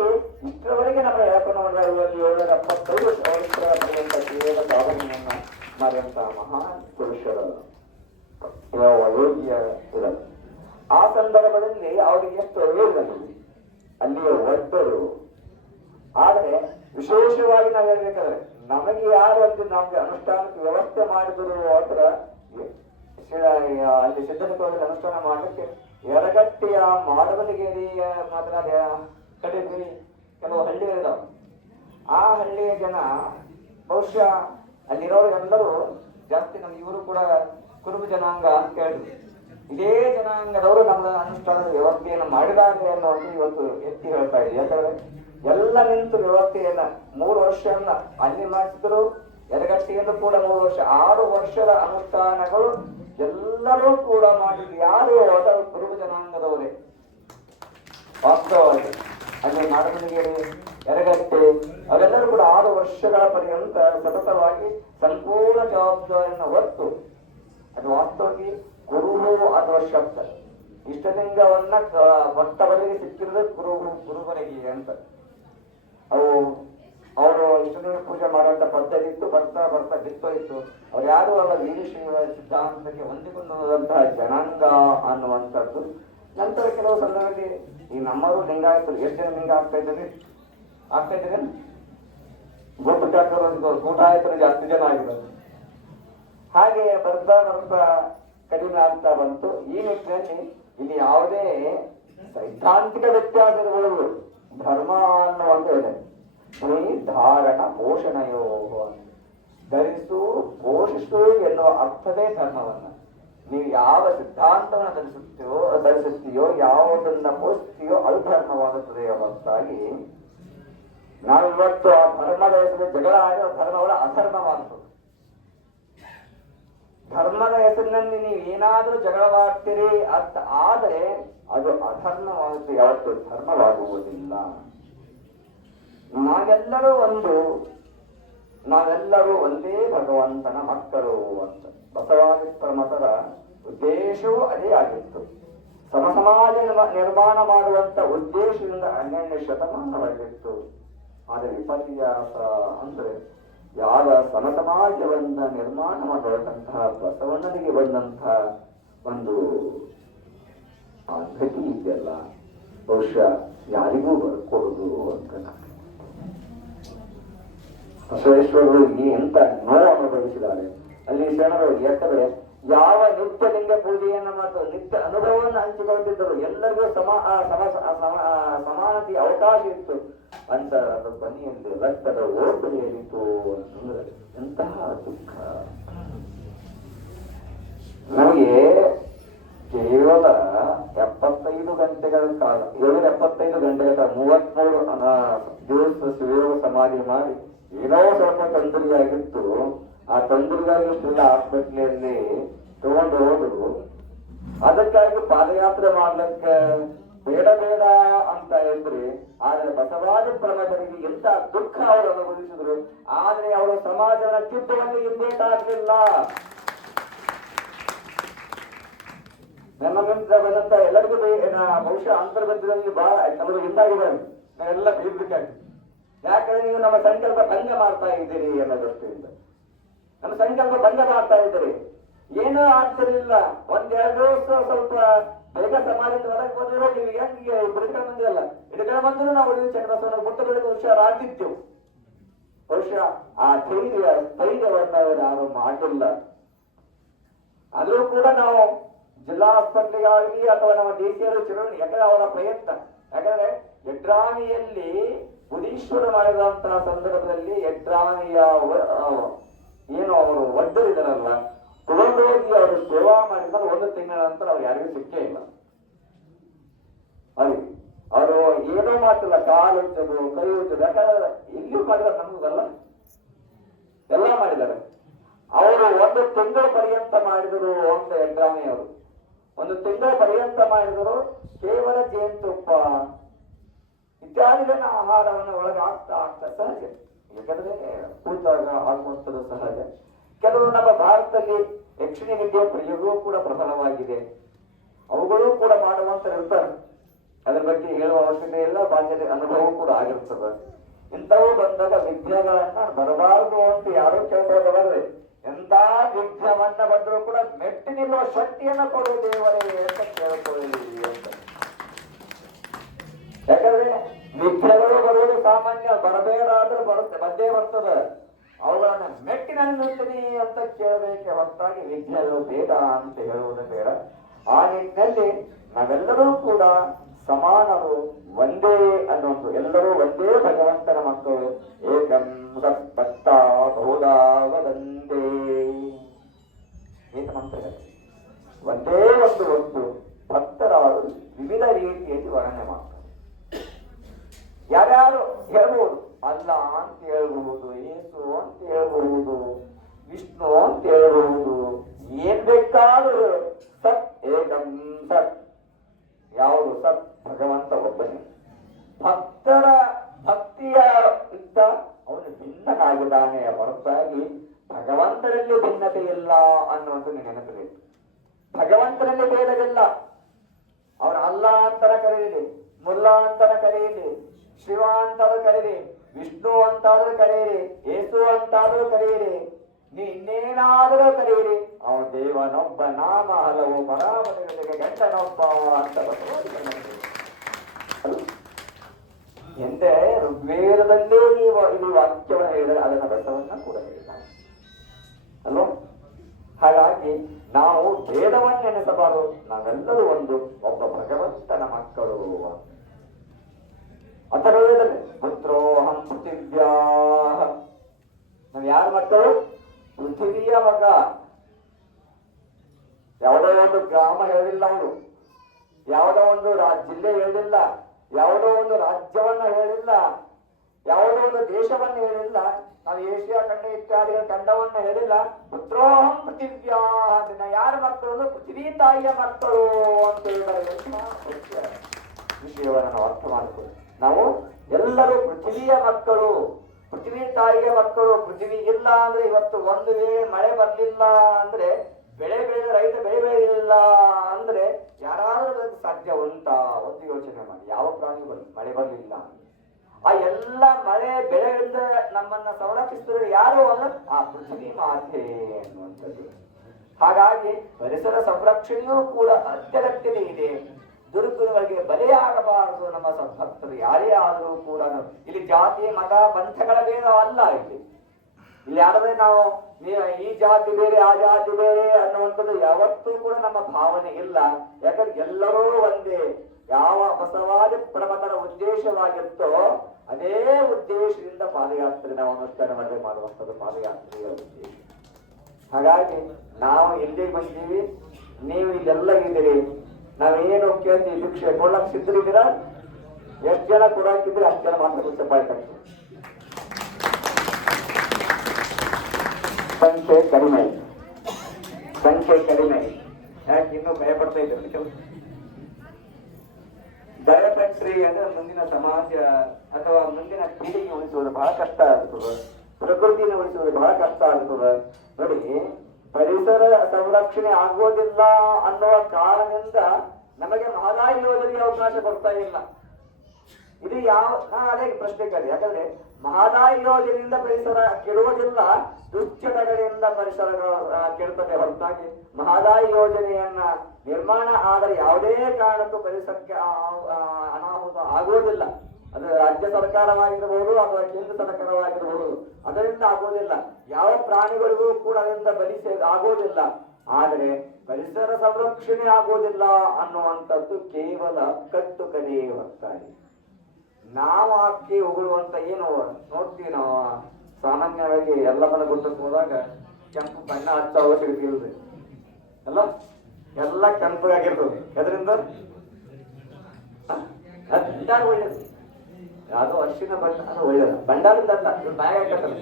ಇಷ್ಟರವರೆಗೆ ನಮ್ಮ ಹೇಳ್ಕೊಂಡು 775 ವರ್ಷಗಳ ಪರ್ಯಂತ ಕ್ರಿಯೆಯ ಸಾಧನೆಯನ್ನ ಮಾಡಿದಂತಹ ಮಹಾನ್ ಪುರುಷರ ಯೋಗಿಯ ಇರಲು ಆ ಸಂದರ್ಭದಲ್ಲಿ ಅವರಿಗೆ ಎಷ್ಟು ಅಯೋಗ್ಯದಲ್ಲಿ ಅಲ್ಲಿಯ ಒಡ್ಡರು. ಆದರೆ ವಿಶೇಷವಾಗಿ ನಾವು ಹೇಳ್ಬೇಕಾದ್ರೆ ನಮಗೆ ಯಾರು ಅಲ್ಲಿ ನಮ್ಗೆ ಅನುಷ್ಠಾನಕ್ಕೆ ವ್ಯವಸ್ಥೆ ಮಾಡಿದ್ರು ಅಂದ್ರೆ ಅಲ್ಲಿ ಸಿದ್ಧನಿಕೋದಲ್ಲಿ ಅನುಷ್ಠಾನ ಮಾಡಲಿಕ್ಕೆ ಯರಗಟ್ಟಿಯ ಮಾಡವಲಿಗೇರಿಯ ಮಾತನಾಡ ಕಡೆ ಕೆಲವು ಹಳ್ಳಿಗಳಿದಾವೆ. ಆ ಹಳ್ಳಿಯ ಜನ ಬಹುಶಃ ಅಲ್ಲಿರೋರೆಲ್ಲರೂ ಜಾಸ್ತಿ ನಮ್ಮ ಇವರು ಕೂಡ ಕುರುಬ ಜನಾಂಗ ಅಂತ ಹೇಳಿದ್ರು. ಇದೇ ಜನಾಂಗದವರು ನಮ್ಮ ಅನುಷ್ಠಾನದ ವ್ಯವಸ್ಥೆಯನ್ನು ಮಾಡಿದ್ದಾರೆ ಅನ್ನುವಂಥ ಇವತ್ತು ಎತ್ತಿ ಹೇಳ್ತಾ ಇದೆ. ಯಾಕಂದ್ರೆ ಎಲ್ಲ ನಿಂತು ವ್ಯವಸ್ಥೆಯನ್ನ 3 ವರ್ಷವನ್ನ ಅಲ್ಲಿ ಮಾಡಿಸಿದ್ರು. ಯರಗಟ್ಟಿಯನ್ನು ಕೂಡ 3 ವರ್ಷ, 6 ವರ್ಷದ ಅನುಷ್ಠಾನಗಳು ಎಲ್ಲರೂ ಕೂಡ ಮಾಡಿದ್ರು. ಯಾರು ಅದರ ಕುರುಬ ಜನಾಂಗದವರೇ ವಾಸ್ತವವಾಗಿ. ಅಲ್ಲಿ ಮಾಡಮಣಿಗೇರಿ, ಯರಗಟ್ಟೆ ಅವೆಲ್ಲರೂ ಕೂಡ 6 ವರ್ಷಗಳ ಪರ್ಯಂತ ಸತತವಾಗಿ ಸಂಪೂರ್ಣ ಜವಾಬ್ದಾರಿಯನ್ನು ಹೊತ್ತು ಅದು ವಾಸ್ತವವಾಗಿ ಕುರುಹು ಅಥವಾ ಶಬ್ದ ಇಷ್ಟಲಿಂಗವನ್ನ ಭಕ್ತವರಿಗೆ ಸಿಕ್ಕಿರೋದು ಕುರುಬರಿಗೆ ಅಂತ. ಅವರು ಇಷ್ಟಲಿಂಗ ಪೂಜೆ ಮಾಡುವಂತ ಪದ್ಧತಿ ಇತ್ತು. ಬರ್ತಾ ಬಿತ್ತೋಯ್ತು. ಅವ್ರು ಯಾರು ಅಲ್ಲ ವೀರಶೈವ ಸಿದ್ಧಾಂತಕ್ಕೆ ಹೊಂದಿಕೊಂಡು ಹೋದಂತಹ ಜನಾಂಗ ಅನ್ನುವಂಥದ್ದು. ನಂತರ ಕೆಲವು ಸಂದರ್ಭದಲ್ಲಿ ಈ ನಮ್ಮರು ಲಿಂಗಾಯತರು ಎಷ್ಟು ಜನ ಲಿಂಗ ಆಗ್ತಾ ಇದ್ದಾರೆ ಆಗ್ತಾ ಇದ್ದೀರ ಕೂಟಾಯತರು ಜಾಸ್ತಿ ಜನ ಆಗಿರೋದು. ಹಾಗೆ ಬರ್ತಾ ಬರ್ತಾ ಕಡಿಮೆ ಆಗ್ತಾ ಬಂತು. ಈ ನಿಟ್ಟಿನಲ್ಲಿ ಇಲ್ಲಿ ಯಾವುದೇ ಸೈದ್ಧಾಂತಿಕ ವ್ಯತ್ಯಾಸ ಇರಬಹುದು. ಧರ್ಮ ಅನ್ನುವಂತ ಇದೆ, ಧಾರಣ ಪೋಷಣೆಯೋ, ಧರಿಸು ಪೋಷಿಸು ಎನ್ನುವ ಅರ್ಥವೇ ಧರ್ಮವನ್ನ. ನೀವು ಯಾವ ಸಿದ್ಧಾಂತವನ್ನು ಧರಿಸುತ್ತೀಯೋ ಯಾವುದನ್ನ ಪೋಷಿಸ್ತೀಯೋ ಅದು ಧರ್ಮವಾಗುತ್ತದೆ. ಹೊರತಾಗಿ ನಾವಿವತ್ತು ಆ ಧರ್ಮದ ಹೆಸರು ಜಗಳ ಆಗಿ ಧರ್ಮವನ್ನ ಅಧರ್ಮವಾಗುತ್ತದೆ. ಧರ್ಮದ ಹೆಸರಿನಲ್ಲಿ ನೀವು ಏನಾದ್ರೂ ಜಗಳವಾಡ್ತೀರಿ ಅಂತ ಆದರೆ ಅದು ಅಧರ್ಮವಾಗುತ್ತೆ, ಯಾವತ್ತು ಧರ್ಮವಾಗುವುದಿಲ್ಲ. ನಾವೆಲ್ಲರೂ ಒಂದೇ ಭಗವಂತನ ಮಕ್ಕಳು ಅಂತ ಬಸವಾದಿ ಮತರ ಉದ್ದೇಶವೂ ಅದೇ ಆಗಿತ್ತು. ಸಮಸಮಾಜ ನಿರ್ಮಾಣ ಮಾಡುವಂತ ಉದ್ದೇಶದಿಂದ 12ನೇ ಶತಮಾನವಾಗಿತ್ತು. ಆದರೆ ವಿಪರ್ಯಾಸ ಅಂದ್ರೆ ಯಾವ ಸಮಸಮಾಜವನ್ನ ನಿರ್ಮಾಣ ಮಾಡತಕ್ಕಂತಹ ಬಸವಣ್ಣನಿಗೆ ಬಂದಂತಹ ಒಂದು ಗತಿ ಇದೆಯಲ್ಲ, ಬಹುಶಃ ಯಾರಿಗೂ ಬರ್ಕೊಡುದು ಅಂತ ಬಸವೇಶ್ವರರು ಎಂತ ನೋವು ಅನುಭವಿಸಿದ್ದಾರೆ. ಅಲ್ಲಿ ಶರಣರು ಯಾಕಂದ್ರೆ ಯಾವ ನಿತ್ಯ ಲಿಂಗ ಪೂಜೆಯನ್ನ ಮತ್ತು ನಿತ್ಯ ಅನುಭವವನ್ನು ಹಂಚಿಕೊಳ್ಳುತ್ತಿದ್ದರು. ಎಲ್ಲರಿಗೂ ಸಮಾನತೆಯ ಅವಕಾಶ ಇತ್ತು ಅಂತ ಅದು ಬನ್ನಿಯಲ್ಲಿ ರಕ್ತದ ಓಟುಳಿಯಲಿತ್ತು ಅಂತಂದ್ರೆ ಎಂತಹ ದುಃಖ. ನಮಗೆ ಕೇವಲ 75 ಗಂಟೆಗಳ ಕಾಲ 75 ಗಂಟೆಗಳ ಕಾಲ 33 ದಿವಸ ಶಿವಯೋಗ ಸಮಾಧಿ ಮಾಡಿ ಏನೋ ಸ್ವಲ್ಪ ತೊಂದರೆಯಾಗಿತ್ತು. ಆ ತೊಂದರೆಗಾಗಿ ಇಷ್ಟೆಲ್ಲ ಹಾಸ್ಪಿಟ್ಲಲ್ಲಿ ತಗೊಂಡು ಹೋದ್ರು. ಅದಕ್ಕಾಗಿ ಪಾದಯಾತ್ರೆ ಮಾಡ್ಲಿಕ್ಕೆ ಬೇಡ ಅಂತ ಇದ್ರಿ. ಆದ್ರೆ ಬಸವಾದಿ ಪ್ರಮದರಿಗೆ ಎಂತ ದುಃಖ ಅವರು ಅನುಭವಿಸಿದ್ರು. ಆದ್ರೆ ಅವರು ಸಮಾಜದ ಚಿತ್ತವನ್ನು ಇರ್ಬೇಕಾಗ್ಲಿಲ್ಲ. ನನ್ನ ಬಂದಂತ ಎಲ್ಲರಿಗೂ ಬಹುಶಃ ಅಂತರ್ಗತದಲ್ಲಿ ಬಹಳ ಕೆಲವರು ಹಿಂದಾಗಿದ್ದಾರೆ. ನಾವೆಲ್ಲ ಬೀಳ್ಬೇಕಾಗಿ, ಯಾಕಂದ್ರೆ ನೀವು ನಮ್ಮ ಸಂಕಲ್ಪ ಭಂಗ ಮಾಡ್ತಾ ಇದ್ದೀರಿ ಅನ್ನೋ ದೃಷ್ಟಿಯಿಂದ. ನಮ್ಮ ಸಂಕಲ್ಪ ಭಂಗ ಮಾಡ್ತಾ ಇದ್ದೀರಿ, ಏನೂ ಆಗ್ತಿರ್ಲಿಲ್ಲ. 1-2 ವರ್ಷ ಸ್ವಲ್ಪ ಬೇಗ ಸಮಾಜದ ಹೊರಗೆ ಬಂದಿರೋ ನೀವು ಹೆಂಗೆ ಬಿಡ್ಕೊಂಡು ಬಂದಿರಲ್ಲ, ಹಿಡ್ಕೊಂಡು ಬಂದ್ರು ನಾವು ಚಂದ್ರಬಸವನ ಮುಟ್ಟಗಳಿಗೆ ಹುಷಾರಾಗಿದ್ದೆವು. ಬಹುಶಃ ಆ ಸ್ಥೈರ್ಯವನ್ನ ಯಾರು ಮಾಡಿಲ್ಲ. ಆದ್ರೂ ಕೂಡ ನಾವು ಜಿಲ್ಲಾ ಆಸ್ಪತ್ರೆಗಾಗಲಿ ಅಥವಾ ನಮ್ಮ ದೇಶೀಯರು ಚುನಾವಣೆ, ಯಾಕಂದ್ರೆ ಅವರ ಪ್ರಯತ್ನ, ಯಾಕಂದ್ರೆ ಯಡ್ರಾಮಿಯಲ್ಲಿ ಬುಧೀಶ್ವರ ಮಾಡಿದಂತಹ ಸಂದರ್ಭದಲ್ಲಿ ಯಡ್ರಾಮಿಯ ಏನು ಅವರು ಒಡ್ಡರಿದಾರಲ್ಲ ತಗೊಂಡೋಗಿ ಅವರು ಸೇವಾ ಮಾಡಿದ್ರೆ 1 ತಿಂಗಳ ನಂತರ ಅವ್ರು ಯಾರಿಗೂ ಸಿಕ್ಕೇ ಇಲ್ಲ. ಅಲ್ಲಿ ಅವರು ಏನೋ ಮಾಡ್ತಿಲ್ಲ, ಕಾಲು ಉಚ್ಚದು, ಕೈ ಉಚ್ಚದು, ಯಾಕಂದ್ರೆ ಇಲ್ಲಿಯೂ ಮಾಡಿದಾರೆ, ನಮಗಲ್ಲ ಎಲ್ಲ ಮಾಡಿದ್ದಾರೆ. ಅವರು 1 ತಿಂಗಳ ಪರ್ಯಂತ ಮಾಡಿದರು ಅಂತ ಯಡ್ರಾಮಿ ಅವರು 1 ತಿಂಗಳ ಪರ್ಯಂತ ಮಾಡಿದರು. ಕೇವಲ ಜೇನುತುಪ್ಪ ಇತ್ಯಾದಿಗಳ ಆಹಾರವನ್ನು ಒಳಗೆ ಆಗ್ತಾ ಸಹಜ, ಯಾಕಂದ್ರೆ ಕೂತಾಗ ಹಾಕುವಂಥದ್ದು ಸಹಜ. ಕೆಲವರು ನಮ್ಮ ಭಾರತದಲ್ಲಿ ಯಕ್ಷಿಣಿ ವಿದ್ಯೆ ಪ್ರಯೋಗವೂ ಕೂಡ ಪ್ರಬಲವಾಗಿದೆ. ಅವುಗಳು ಕೂಡ ಮಾಡುವಂತ ಇರ್ತಾರೆ, ಅದ್ರ ಬಗ್ಗೆ ಹೇಳುವ ಅವಶ್ಯಕತೆ ಇಲ್ಲ, ಬಾಲ್ಯದ ಅನುಭವ ಕೂಡ ಆಗಿರ್ತದೆ. ಇಂಥವು ಬಂದಾಗ ವಿಘ್ನಗಳನ್ನ ಬರಬಾರದು ಅಂತ ಯಾರೋ ಕೇಳ್ಬೋದಾದ್ರೆ ಎಂತ ವಿಘ್ನವನ್ನ ಬಂದರೂ ಕೂಡ ಮೆಟ್ಟಿ ನಿಲ್ಲುವ ಶಕ್ತಿಯನ್ನ ಕೊಡುವ ದೇವರೇ ಅಂತ ಕೇಳ್ಕೊಳ್ಳಿ ಅಂತ. ಯಾಕಂದ್ರೆ ವಿಘ್ನಗಳು ಬರುವುದು ಸಾಮಾನ್ಯ, ಬರಬೇಡಾದ್ರೂ ಬಂದೇ ಬರ್ತದೆ. ಅವುಗಳನ್ನ ಮೆಟ್ಟಿನಲ್ಲಿ ನಿಲ್ತೀನಿ ಅಂತ ಕೇಳಬೇಕೆ ಹೊರತಾಗಿ ವಿಘ್ನಗಳು ಬೇಡ ಅಂತ ಹೇಳುವುದು ಬೇಡ. ಆ ನಿಟ್ಟಿನಲ್ಲಿ ನಾವೆಲ್ಲರೂ ಕೂಡ ಸಮಾನರು, ಒಂದೇ ಅನ್ನೋದು, ಎಲ್ಲರೂ ಒಂದೇ ಭಗವಂತನ ಮಕ್ಕಳು. ಏಕಂ ಸತ್ಪತ್ತ ಬಹುಧಾ ವದಂತೆ ಏಕಮಂತ್ರಗಳು, ಒಂದೇ ಒಂದು ವಸ್ತು ಭಕ್ತರಾರು ವಿವಿಧ ರೀತಿಯಲ್ಲಿ ವರ್ಣನೆ ಮಾಡ್ತಾರೆ. ಯಾರ್ಯಾರು ಹೇಳ್ಬಹುದು, ಅಲ್ಲ ಅಂತ ಹೇಳ್ಬಹುದು, ಯೇಸು ಅಂತ ಹೇಳ್ಬಹುದು, ವಿಷ್ಣು ಅಂತ ಹೇಳ್ಬಹುದು, ಏನ್ ಬೇಕಾದ್ರೂ ಸತ್ ಏಕಂ ಸತ್. ಯಾವುದು ಸತ್? ಭಗವಂತ ಒಬ್ಬನೇ. ಭಕ್ತರ ಭಕ್ತಿಯ ಇದ್ದ ಅವನು ಭಿನ್ನನಾಗಿದ್ದಾನೆ ಹೊರತಾಗಿ ಭಗವಂತನಲ್ಲಿ ಭಿನ್ನತೆ ಇಲ್ಲ ಅನ್ನುವಂಥದ್ದು ನೆನಪಿರಬೇಕು. ಭಗವಂತನಲ್ಲಿ ಭೇದವಿಲ್ಲ. ಅವನು ಅಲ್ಲ ಅಂತಾರ ಕರೆಯಲಿ, ಮುಲ್ಲಾ ಅಂತಾರ ಕರೆಯಲಿ, ಶಿವ ಅಂತಾದ್ರೂ ಕರೀರಿ, ವಿಷ್ಣು ಅಂತಾದ್ರೂ ಕರೆಯಿರಿ, ಯೇಸು ಅಂತಾದ್ರೂ ಕರೆಯಿರಿ, ನೀ ಇನ್ನೇನಾದರೂ ಕರೆಯಿರಿ, ಅವನ ದೇವನೊಬ್ಬ, ನಾಮ ಹಲವು, ಪರಾಮರಿಗೆ ಗಂಟನೊಬ್ಬ ಅಂತ ಎಂದ್ರೆ ಋಗ್ವೇದದಲ್ಲೇ ಇದು ವಾಕ್ಯವನ್ನು ಹೇಳಿದರೆ ಅದನ್ನ ರಸವನ್ನ ಕೂಡ ಹೇಳಿದ್ದಾರೆ ಅಲ್ವಾ? ಹಾಗಾಗಿ ನಾವು ಭೇದವನ್ನೆನೆಸಬಾರದು, ನಾವೆಲ್ಲರೂ ಒಬ್ಬ ಭಗವಂತನ ಮಕ್ಕಳು. ಅಥರ್ವವೇದದಲ್ಲಿ ಪುತ್ರೋಹಂ ಪೃಥಿವ್ಯಾ, ನಾವು ಯಾರ ಮಕ್ಕಳು? ಪೃಥಿವಿಯ ಮಗ. ಯಾವುದೋ ಒಂದು ಗ್ರಾಮ ಹೇಳಿಲ್ಲ ಅವರು, ಯಾವುದೋ ಒಂದು ಜಿಲ್ಲೆ ಹೇಳಿಲ್ಲ, ಯಾವುದೋ ಒಂದು ರಾಜ್ಯವನ್ನ ಹೇಳಿಲ್ಲ, ಯಾವುದೋ ಒಂದು ದೇಶವನ್ನು ಹೇಳಿಲ್ಲ, ನಾವು ಏಷ್ಯಾ ಖಂಡ ಇತ್ಯಾದಿಗಳ ಖಂಡವನ್ನ ಹೇಳಿಲ್ಲ. ಪುತ್ರೋಹಂ ಪೃಥಿವ್ಯಾ, ಅದನ್ನ ಯಾರ ಮಕ್ಕಳು? ಪೃಥ್ವಿ ತಾಯಿಯ ಮಕ್ಕಳು ಅಂತ ಹೇಳಿದರೆ ವಿಷಯವನ್ನು ನಾವು ಅರ್ಥ ಮಾಡಿಕೊಳ್ಳಿ. ನಾವು ಎಲ್ಲರೂ ಪೃಥ್ವಿಯ ಮಕ್ಕಳು, ಪೃಥ್ವಿ ತಾಯಿಯ ಮಕ್ಕಳು. ಪೃಥ್ವಿ ಇಲ್ಲ ಅಂದ್ರೆ ಇವತ್ತು ಒಂದು ವೇಳೆ ಮಳೆ ಬರ್ಲಿಲ್ಲ ಅಂದ್ರೆ, ಬೆಳೆ ಬೆಳೆದ ರೈತ ಬೆಳೆ ಬೆಳೆಯಲಿಲ್ಲ ಅಂದ್ರೆ ಯಾರಾದ್ರೂ ಸಾಧ್ಯ ಉಂಟಾ? ಒಂದು ಯೋಚನೆ ಮಾಡಿ. ಯಾವ ಪ್ರಾಣಿಗಳು ಮಳೆ ಬರಲಿಲ್ಲ, ಆ ಎಲ್ಲ ಮಳೆ ಬೆಳೆಯಿಂದ ನಮ್ಮನ್ನ ಸಂರಕ್ಷಿಸಿದ್ರೆ ಯಾರು ಅಲ್ಲ, ಆ ಪೃಥ್ವಿ ಮಾತೆ ಅನ್ನುವಂಥದ್ದು. ಹಾಗಾಗಿ ಪರಿಸರ ಸಂರಕ್ಷಣೆಯೂ ಕೂಡ ಅತ್ಯಗತ್ಯತೆ ಇದೆ. ದುರ್ಗುಣಗಳಿಗೆ ಬಲಿಯಾಗಬಾರದು. ನಮ್ಮ ಸದ್ಭಕ್ತರು ಯಾರೇ ಆದರೂ ಕೂಡ ಇಲ್ಲಿ ಜಾತಿ ಮತ ಪಂಥಗಳ ಭೇದ ಅಲ್ಲ. ಇಲ್ಲಿ ಯಾರಾದ್ರೆ ನಾವು ಈ ಜಾತಿ ಬೇರೆ ಆ ಜಾತಿ ಬೇರೆ ಅನ್ನುವಂಥದ್ದು ಯಾವತ್ತೂ ಕೂಡ ನಮ್ಮ ಭಾವನೆ ಇಲ್ಲ. ಯಾಕಂದ್ರೆ ಎಲ್ಲರೂ ಒಂದೇ. ಯಾವ ಬಸವಾದಿ ಪ್ರಮಥನ ಉದ್ದೇಶವಾಗಿತ್ತೋ ಅದೇ ಉದ್ದೇಶದಿಂದ ಪಾದಯಾತ್ರೆ ನಾವು ಅನುಷ್ಠಾನ ಮಾಡುವಂಥದ್ದು ಪಾದಯಾತ್ರೆಯ ಉದ್ದೇಶ. ಹಾಗಾಗಿ ನಾವು ಎಲ್ಲಿಗೆ ಬಂದೀವಿ, ನೀವು ಇಲ್ಲೆಲ್ಲ ಇದ್ದೀರಿ, ನಾವೇನು ಕೇಳ್ತೀವಿ, ಭಿಕ್ಷೆ ಕೊಡಕ್ ಸಿದ್ಧರಿದ್ದೀರಾ? ಎಷ್ಟು ಜನ ಕೊಡಾಕಿದ್ರೆ ಅಷ್ಟು ಜನ ಮಾತ್ರ ಚಪ್ಪಾಳೆ. ಸಂಖ್ಯೆ ಕಡಿಮೆ, ಯಾಕೆ ಇನ್ನೂ ಭಯ ಪಡ್ತಾ ಇದ್ದಾರೆ ಕೆಲವು. ದಯಪಟ್ರಿ ಅಂದ್ರೆ ಮುಂದಿನ ಸಮಾಜ ಅಥವಾ ಮುಂದಿನ ಪೀಳಿಗೆ ಉಳಿಸುವುದು ಬಹಳ ಕಷ್ಟ ಆಗ್ತದೆ, ಪ್ರಕೃತಿಯನ್ನು ಉಳಿಸುವುದು ಬಹಳ ಕಷ್ಟ ಆಗ್ತದೆ. ನೋಡಿ, ಪರಿಸರ ಸಂರಕ್ಷಣೆ ಆಗೋದಿಲ್ಲ ಅನ್ನುವ ಕಾರಣದಿಂದ ನಮಗೆ ಮಹದಾಯಿ ಯೋಜನೆಗೆ ಅವಕಾಶ ಕೊಡ್ತಾ ಇಲ್ಲ. ಇದು ಅದೇ ಪ್ರಶ್ನೆ ಕೇಳಿ. ಯಾಕಂದ್ರೆ ಮಹದಾಯಿ ಯೋಜನೆಯಿಂದ ಪರಿಸರ ಕೆಡುವುದಿಲ್ಲ, ದುಶ್ಚಟಗಳಿಂದ ಪರಿಸರ ಕೆಡುತ್ತದೆ ಹೊರತಾಗಿ ಮಹದಾಯಿ ಯೋಜನೆಯನ್ನ ನಿರ್ಮಾಣ ಆದರೆ ಯಾವುದೇ ಕಾರಣಕ್ಕೂ ಪರಿಸರಕ್ಕೆ ಅನಾಹುತ ಆಗುವುದಿಲ್ಲ. ಅದು ರಾಜ್ಯ ಸರ್ಕಾರವಾಗಿರಬಹುದು ಅಥವಾ ಕೇಂದ್ರ ಸರ್ಕಾರವಾಗಿರಬಹುದು, ಅದರಿಂದ ಆಗೋದಿಲ್ಲ. ಯಾವ ಪ್ರಾಣಿಗಳಿಗೂ ಕೂಡ ಅದರಿಂದ ಆಗೋದಿಲ್ಲ. ಆದರೆ ಪರಿಸರ ಸಂರಕ್ಷಣೆ ಆಗೋದಿಲ್ಲ ಅನ್ನುವಂಥದ್ದು ಕೇವಲ ಕಟ್ಟು ಕಡೆಯೇ ಹೊರತಾಗಿ ನಾವು ಹಾಕಿ ಹೊಗಳುವಂತ ಏನು ನೋಡ್ತೀವಿ. ನಾವು ಸಾಮಾನ್ಯವಾಗಿ ಎಲ್ಲ ಮನೆ ಗುಟ್ಟಕ್ಕೆ ಹೋದಾಗ ಕೆಂಪು ಬಣ್ಣ ಹಚ್ಚೋ ಅವಶ್ಯಕತೆ ಇಲ್ಲದೆ ಎಲ್ಲ ಕೆಂಪಗಾಗಿರ್ತದೆ. ಅದರಿಂದ ಒಳ್ಳೇದು. ಅದು ಅರಿಶಿನ ಬಣ್ಣ, ಅದು ಒಳ್ಳೇದು. ಬಂಡಾರದಿಂದ ಅಲ್ಲ, ಬ್ಯಾಗ್ ಹಾಕತ್ತಲ್ಲ.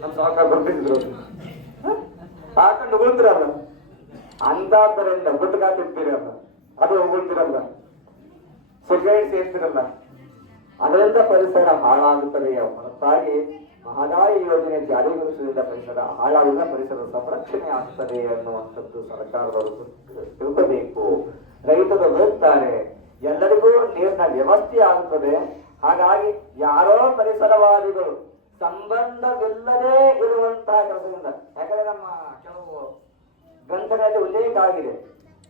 ನಮ್ ಸಾಕಾರ ಬರ್ತಿದ್ರು ಹಾಕೊಂಡು ಉಗುಳ್ತಿರಲ್ಲ, ಅಂತಾದ್ದರಿಂದ ಗುಟ್ಟಗಾತಿರ್ತೀರಲ್ಲ, ಅದು ಉಗುಳ್ತಿರಲ್ಲ, ಸಿಗರೇಟ್ ಸೇರ್ತಿರಲ್ಲ, ಅದರಿಂದ ಪರಿಸರ ಹಾಳಾಗುತ್ತದೆ ಹೊರತಾಗಿ ಮಹದಾಯಿ ಯೋಜನೆ ಜಾರಿಗೊಳಿಸುವುದರಿಂದ ಪರಿಸರ ಹಾಳಾಗುವುದರಿಂದ ಪರಿಸರ ಸಂರಕ್ಷಣೆ ಆಗ್ತದೆ ಅನ್ನುವಂಥದ್ದು ಸರ್ಕಾರದವರು ತಿಳ್ಕೋಬೇಕು. ರೈತರು ಓದ್ತಾರೆ, ಎಲ್ಲರಿಗೂ ನೀರಿನ ವ್ಯವಸ್ಥೆ ಆಗುತ್ತದೆ. ಹಾಗಾಗಿ ಯಾರೋ ಪರಿಸರವಾದಿಗಳು ಸಂಬಂಧವಿಲ್ಲದೆ ಇರುವಂತಹ ಕೆಲಸದಿಂದ, ಯಾಕಂದ್ರೆ ನಮ್ಮ ಕೆಲವು ಗ್ರಂಥಗಳಲ್ಲಿ ಉಲ್ಲೇಖ ಆಗಿದೆ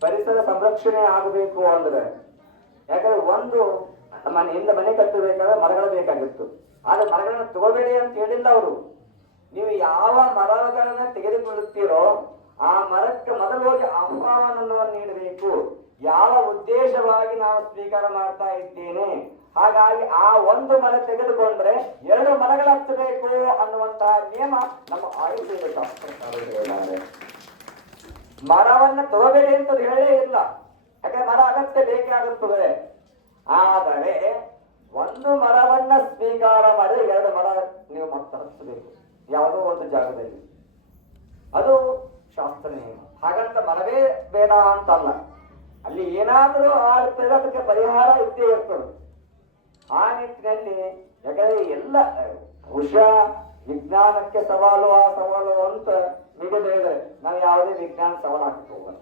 ಪರಿಸರ ಸಂರಕ್ಷಣೆ ಆಗಬೇಕು ಅಂದ್ರೆ. ಯಾಕಂದ್ರೆ ಒಂದು ಮನೆ ಕಟ್ಟಬೇಕಾದ್ರೆ ಮರಗಳು ಬೇಕಾಗಿತ್ತು, ಆದ್ರೆ ಮರಗಳನ್ನ ತಗೋಬೇಡಿ ಅಂತ ಹೇಳಿಲ್ಲ ಅವರು. ನೀವು ಯಾವ ಮರಗಳನ್ನ ತೆಗೆದುಕೊಳ್ಳುತ್ತೀರೋ ಆ ಮರಕ್ಕೆ ಮೊದಲು ಹೋಗಿ ಆಹ್ವಾನವನ್ನು ನೀಡಬೇಕು. ಯಾವ ಉದ್ದೇಶವಾಗಿ ನಾವು ಸ್ವೀಕಾರ ಮಾಡ್ತಾ ಇದ್ದೇನೆ, ಹಾಗಾಗಿ ಆ ಒಂದು ಮರ ತೆಗೆದುಕೊಂಡ್ರೆ 2 ಮರಗಳು ಹಚ್ಚಬೇಕು ಅನ್ನುವಂತಹ ನಿಯಮ ನಮ್ಮ ಆಯುರ್ವೇದ ಶಾಸ್ತ್ರಕಾರರು ಹೇಳಿದ್ದಾರೆ. ಮರವನ್ನ ತಗೋಬೇಡಿ ಅಂತ ಹೇಳೇ ಇಲ್ಲ, ಯಾಕಂದ್ರೆ ಮರ ಅಗತ್ಯ ಬೇಕೇ ಆಗುತ್ತದೆ. ಆದರೆ ಒಂದು ಮರವನ್ನ ಸ್ವೀಕಾರ ಮಾಡಿ 2 ಮರ ನೀವು ಮತ್ತೆ ಹಚ್ಚಬೇಕು ಯಾವುದೋ ಒಂದು ಜಾಗದಲ್ಲಿ. ಅದು ಶಾಸ್ತ್ರ ನಿಯಮ. ಹಾಗಂತ ಮರವೇ ಬೇಡ ಅಂತಲ್ಲ, ಅಲ್ಲಿ ಏನಾದರೂ ಆಗ್ತದೆ, ಅದಕ್ಕೆ ಪರಿಹಾರ ಇದ್ದೇ ಇರ್ತದೆ. ಆ ನಿಟ್ಟಿನಲ್ಲಿ ಯಾಕಂದ್ರೆ ಎಲ್ಲ ಬಹುಶಃ ವಿಜ್ಞಾನಕ್ಕೆ ಸವಾಲು ಆ ಸವಾಲು ಅಂತ ಹೇಳಿದ್ರೆ ನಾವು ಯಾವುದೇ ವಿಜ್ಞಾನ ಸವಾಲು ಹಾಕಕ್ಕೆ ಹೋಗಲ್ಲ.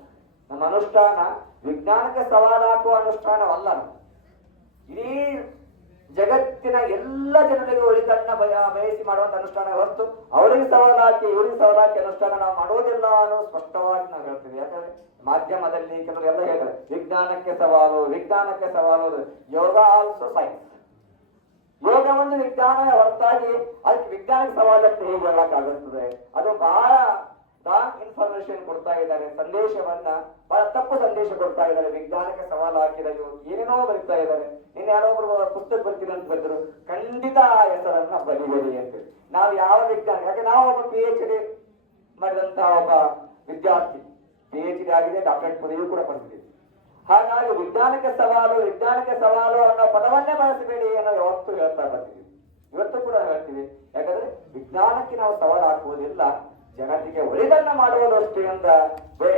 ನಮ್ಮ ಅನುಷ್ಠಾನ ವಿಜ್ಞಾನಕ್ಕೆ ಸವಾಲು ಹಾಕುವ ಅನುಷ್ಠಾನವಲ್ಲ. ಇಡೀ ಜಗತ್ತಿನ ಎಲ್ಲ ಜನರಿಗೂ ಒಳಿತನ್ನ ಬಯಸಿ ಮಾಡುವಂತ ಅನುಷ್ಠಾನ ಹೊರತು ಅವರಿಗೆ ಸವಾಲಾಕಿ ಇವರಿಗೆ ಸವಾಲಾಕಿ ಅನುಷ್ಠಾನ ನಾವು ಮಾಡೋದಿಲ್ಲ ಅನ್ನೋದು ಸ್ಪಷ್ಟವಾಗಿ ನಾವು ಹೇಳ್ತೀವಿ. ಯಾಕಂದ್ರೆ ಮಾಧ್ಯಮದಲ್ಲಿ ಕೆಲವರು ಎಲ್ಲ ಹೇಳ್ತಾರೆ ವಿಜ್ಞಾನಕ್ಕೆ ಸವಾಲು ಯೋಗ ಆಲ್ಸೋ ಸೈನ್ಸ್. ಯೋಗ ಒಂದು ವಿಜ್ಞಾನ ಹೊರತಾಗಿ ಅದಕ್ಕೆ ವಿಜ್ಞಾನಕ್ಕೆ ಸವಾಲನ್ನು ಹೇಗೆ ಹೇಳಕ್ಕಾಗುತ್ತದೆ? ಅದು ಬಹಳ ರಾಂಗ್ ಇನ್ಫಾರ್ಮೇಶನ್ ಕೊಡ್ತಾ ಇದ್ದಾರೆ, ಸಂದೇಶವನ್ನ ಬಹಳ ತಪ್ಪು ಸಂದೇಶ ಕೊಡ್ತಾ ಇದ್ದಾರೆ. ವಿಜ್ಞಾನಕ್ಕೆ ಸವಾಲು ಹಾಕಿದಾಗ ಏನೇನೋ ಬರೀತಾ ಇದ್ದಾರೆ. ಇನ್ನು ಯಾರೊಬ್ರು ಪುಸ್ತಕ ಬರ್ತೀನಿ ಅಂತ ಬಂದ್ರು, ಖಂಡಿತ ಆ ಹೆಸರನ್ನ ಬರಿಬೇಡಿ ಅಂತ. ನಾವು ಯಾವ ವಿಜ್ಞಾನ, ಯಾಕೆ ನಾವು ಒಬ್ಬ PhD ಮಾಡಿದಂತಹ ಒಬ್ಬ ವಿದ್ಯಾರ್ಥಿ, PhD ಆಗಿದೆ, ಡಾಕ್ಟರೇಟ್ ಪದವಿಯೂ ಕೂಡ ಪಡೆದಿದ್ದೀವಿ. ಹಾಗಾಗಿ ವಿಜ್ಞಾನಕ್ಕೆ ಸವಾಲು ಅನ್ನೋ ಪದವನ್ನೇ ಬಳಸಬೇಡಿ ಅನ್ನೋ ಯಾವತ್ತೂ ಹೇಳ್ತಾ ಬರ್ತೀವಿ, ಇವತ್ತು ಕೂಡ ಹೇಳ್ತೀವಿ. ಯಾಕಂದ್ರೆ ವಿಜ್ಞಾನಕ್ಕೆ ನಾವು ಸವಾಲು ಹಾಕುವುದಿಲ್ಲ, ಜಗತ್ತಿಗೆ ಒಳಿತನ್ನ ಮಾಡುವುದಷ್ಟೇ ಅಂತ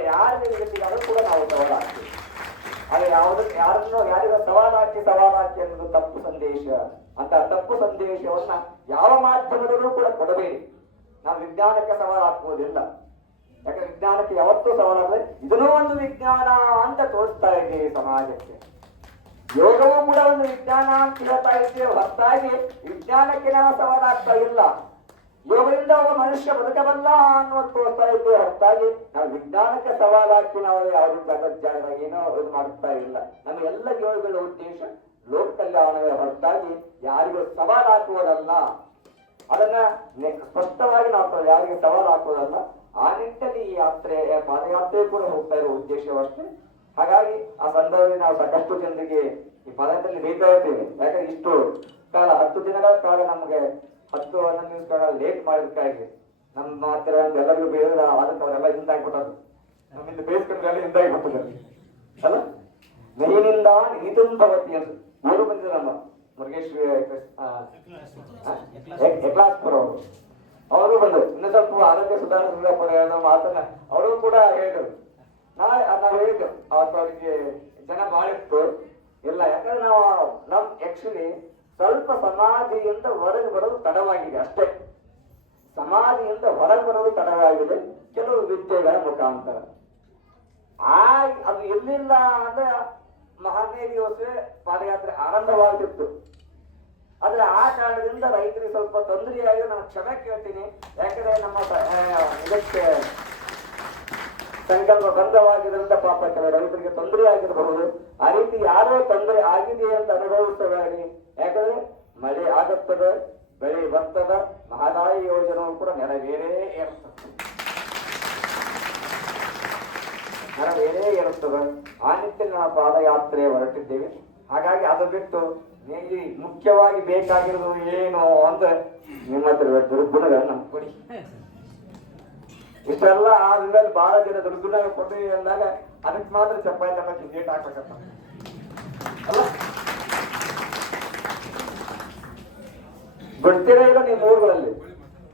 ಯಾರಿಗಾದ್ರೂ ಕೂಡ ನಾವು ಸವಾಲು ಹಾಕ್ತೀವಿ. ಹಾಗೆ ಯಾರಿಗೂ ಸವಾಲು ಹಾಕಿ ಅನ್ನೋದು ತಪ್ಪು ಸಂದೇಶ. ಅಂತ ತಪ್ಪು ಸಂದೇಶವನ್ನ ಯಾವ ಮಾಧ್ಯಮದಲ್ಲೂ ಕೂಡ ಕೊಡಬೇಡಿ. ನಾವು ವಿಜ್ಞಾನಕ್ಕೆ ಸವಾಲು ಹಾಕುವುದಿಲ್ಲ, ಯಾಕಂದ್ರೆ ವಿಜ್ಞಾನಕ್ಕೆ ಯಾವತ್ತೂ ಸವಾಲಾದ್ರೆ ಇದನ್ನೂ ಒಂದು ವಿಜ್ಞಾನ ಅಂತ ತೋರಿಸ್ತಾ ಇದ್ದೇವೆ ಸಮಾಜಕ್ಕೆ. ಯೋಗವೂ ಕೂಡ ಒಂದು ವಿಜ್ಞಾನ ಅಂತ ಹೇಳ್ತಾ ಇದ್ದೇವೆ ಹೊರತಾಗಿ ವಿಜ್ಞಾನಕ್ಕೆ ನಾವು ಸವಾಲಾಗ್ತಾ ಇಲ್ಲ. ಯೋಗದಿಂದ ಒಬ್ಬ ಮನುಷ್ಯ ಬದುಕಬಲ್ಲ ಅನ್ನೋದು ತೋರಿಸ್ತಾ ಇದ್ದೇವೆ ಹೊರತಾಗಿ ನಾವು ವಿಜ್ಞಾನಕ್ಕೆ ಸವಾಲಾಕಿ ನಾವು ಯಾವುದೇ ಏನೋ ಇದು ಮಾಡ್ತಾ ಇಲ್ಲ. ನಮ್ಮ ಎಲ್ಲ ಯೋಗಗಳ ಉದ್ದೇಶ ಲೋಕ ಕಲ್ಯಾಣವೇ ಹೊರತಾಗಿ ಯಾರಿಗೂ ಸವಾಲು ಹಾಕುವುದಲ್ಲ. ಅದನ್ನ ಸ್ಪಷ್ಟವಾಗಿ ನಾವು ಯಾರಿಗೆ ಸವಾಲು ಹಾಕುವುದಲ್ಲ. ಆ ನಿಟ್ಟಿನಲ್ಲಿ ಈ ಪಾದಯಾತ್ರೆ ಕೂಡ ಹೋಗ್ತಾ ಇರೋ ಉದ್ದೇಶವಷ್ಟೇ. ಹಾಗಾಗಿ ಆ ಸಂದರ್ಭದಲ್ಲಿ ನಾವು ಸಾಕಷ್ಟು ಜನರಿಗೆ ಈ ಪಾದಯಾತ್ರೆಯಲ್ಲಿ ಬೇಯ್ತಾ ಇರ್ತೇವೆ. ಯಾಕಂದ್ರೆ ಇಷ್ಟು ಕಾಲ 10 ದಿನಗಳ ಕಾಲ ನಮಗೆ 10-11 ದಿವಸ ಕಾಲ ಲೇಟ್ ಮಾಡಿದಕ್ಕಾಗಿ ನಮ್ಮ ಹತ್ತಿರ ಎಲ್ಲರಿಗೂ ಬೇರೆ ಅದಕ್ಕೆ ಅವರೆಲ್ಲ ಹಿಂದಾಗ್ಬಿಟ್ಟರು. ನಮ್ಮಿಂದ ಬೇಯಿಸ್ಕೊಂಡ್ರೆ ಎಲ್ಲ ಹಿಂದಾಗಿಬಿಟ್ಟಿದ್ದಾರೆ ಅಲ್ಲ. ನೈನಿಂದ ನಿತುಂ ಭವತಿ ಅಂತ 3 ಬಂದಿದ್ರು ನಮ್ಮ ಮುರುಗೇಶ್ವರಿ ಎಕ್ಲಾಸ್ಪುರ ಅವರು ಬಂದರು. ಇನ್ನು ಸ್ವಲ್ಪ ಆರೋಗ್ಯ ಸುಧಾರಣೆ ಮಾತನ್ನ ಅವರು ಕೂಡ ಹೇಳಿದ್ರು. ನಾವು ಹೇಳಿದ್ರು ಅವರಿಗೆ ಜನ ಬಾಳಿತ್ತು ಇಲ್ಲ. ಯಾಕಂದ್ರೆ ನಮ್ ಆಕ್ಚುಲಿ ಸ್ವಲ್ಪ ಸಮಾಧಿಯಿಂದ ಹೊರಗೆ ಬರೋದು ತಡವಾಗಿದೆ ಅಷ್ಟೇ. ಸಮಾಧಿಯಿಂದ ಹೊರಗೆ ಬರೋದು ತಡವಾಗಿದೆ ಕೆಲವು ವಿದ್ಯೆಗಳ ಮುಖಾಂತರ. ಅದು ಎಲ್ಲಿಲ್ಲ ಅಂದ್ರೆ ಮಹಾನೇ ದಿವಸವೇ ಪಾದಯಾತ್ರೆ ಆರಂಭವಾಗಿತ್ತು. ಆದ್ರೆ ಆ ಕಾರಣದಿಂದ ರೈತರಿಗೆ ಸ್ವಲ್ಪ ತೊಂದರೆಯಾಗಿ ನಾನು ಕ್ಷಮೆ ಕೇಳ್ತೀನಿ. ಯಾಕಂದ್ರೆ ನಮ್ಮ ಇದಕ್ಕೆ ಸಂಕಲ್ಪ ಬಂಧವಾಗಿದ್ದರಿಂದ ಪಾಪ ಕೆಲವು ರೈತರಿಗೆ ತೊಂದರೆ ಆಗಿರಬಹುದು. ಆ ರೀತಿ ಯಾರೋ ತೊಂದರೆ ಆಗಿದೆ ಅಂತ ಅನುಭವಿಸಬೇಡಿ. ಯಾಕಂದ್ರೆ ಮಳೆ ಆಗುತ್ತದೆ, ಬೆಳೆ ಬರ್ತದ, ಮಹದಾಯಿ ಯೋಜನೆಯೂ ಕೂಡ ನೆರವೇರೇ ಇರುತ್ತದೆ. ಆ ನಿಟ್ಟಿನಲ್ಲಿ ನಾವು ಪಾದಯಾತ್ರೆ ಹೊರಟಿದ್ದೇವೆ. ಹಾಗಾಗಿ ಅದು ಬಿಟ್ಟು ಮುಖ್ಯವಾಗಿ ಬೇಕಾಗಿರೋದು ಏನು ಅಂದ್ರೆ ನಿಮ್ಮ ಹತ್ರ ದುರ್ಗುಣಗಳ ನಮ್ಗೆ ಕೊಡಿ. ಇಷ್ಟೆಲ್ಲ ಆದ್ಮೇಲೆ ಬಹಳ ಜನ ದುರ್ಗುಣ ಕೊಡಿ ಅಂದಾಗ ಅದಕ್ಕೆ ಮಾತ್ರ ಚಪ್ಪಾಯಿ ತಗೊಂಡು ಗೇಟ್ ಹಾಕ್ಬೇಕಂತ ಅಲ್ಲ. ಗೊತ್ತಿರೋ ಇಲ್ಲ ನಿಮ್ಮ ಊರುಗಳಲ್ಲಿ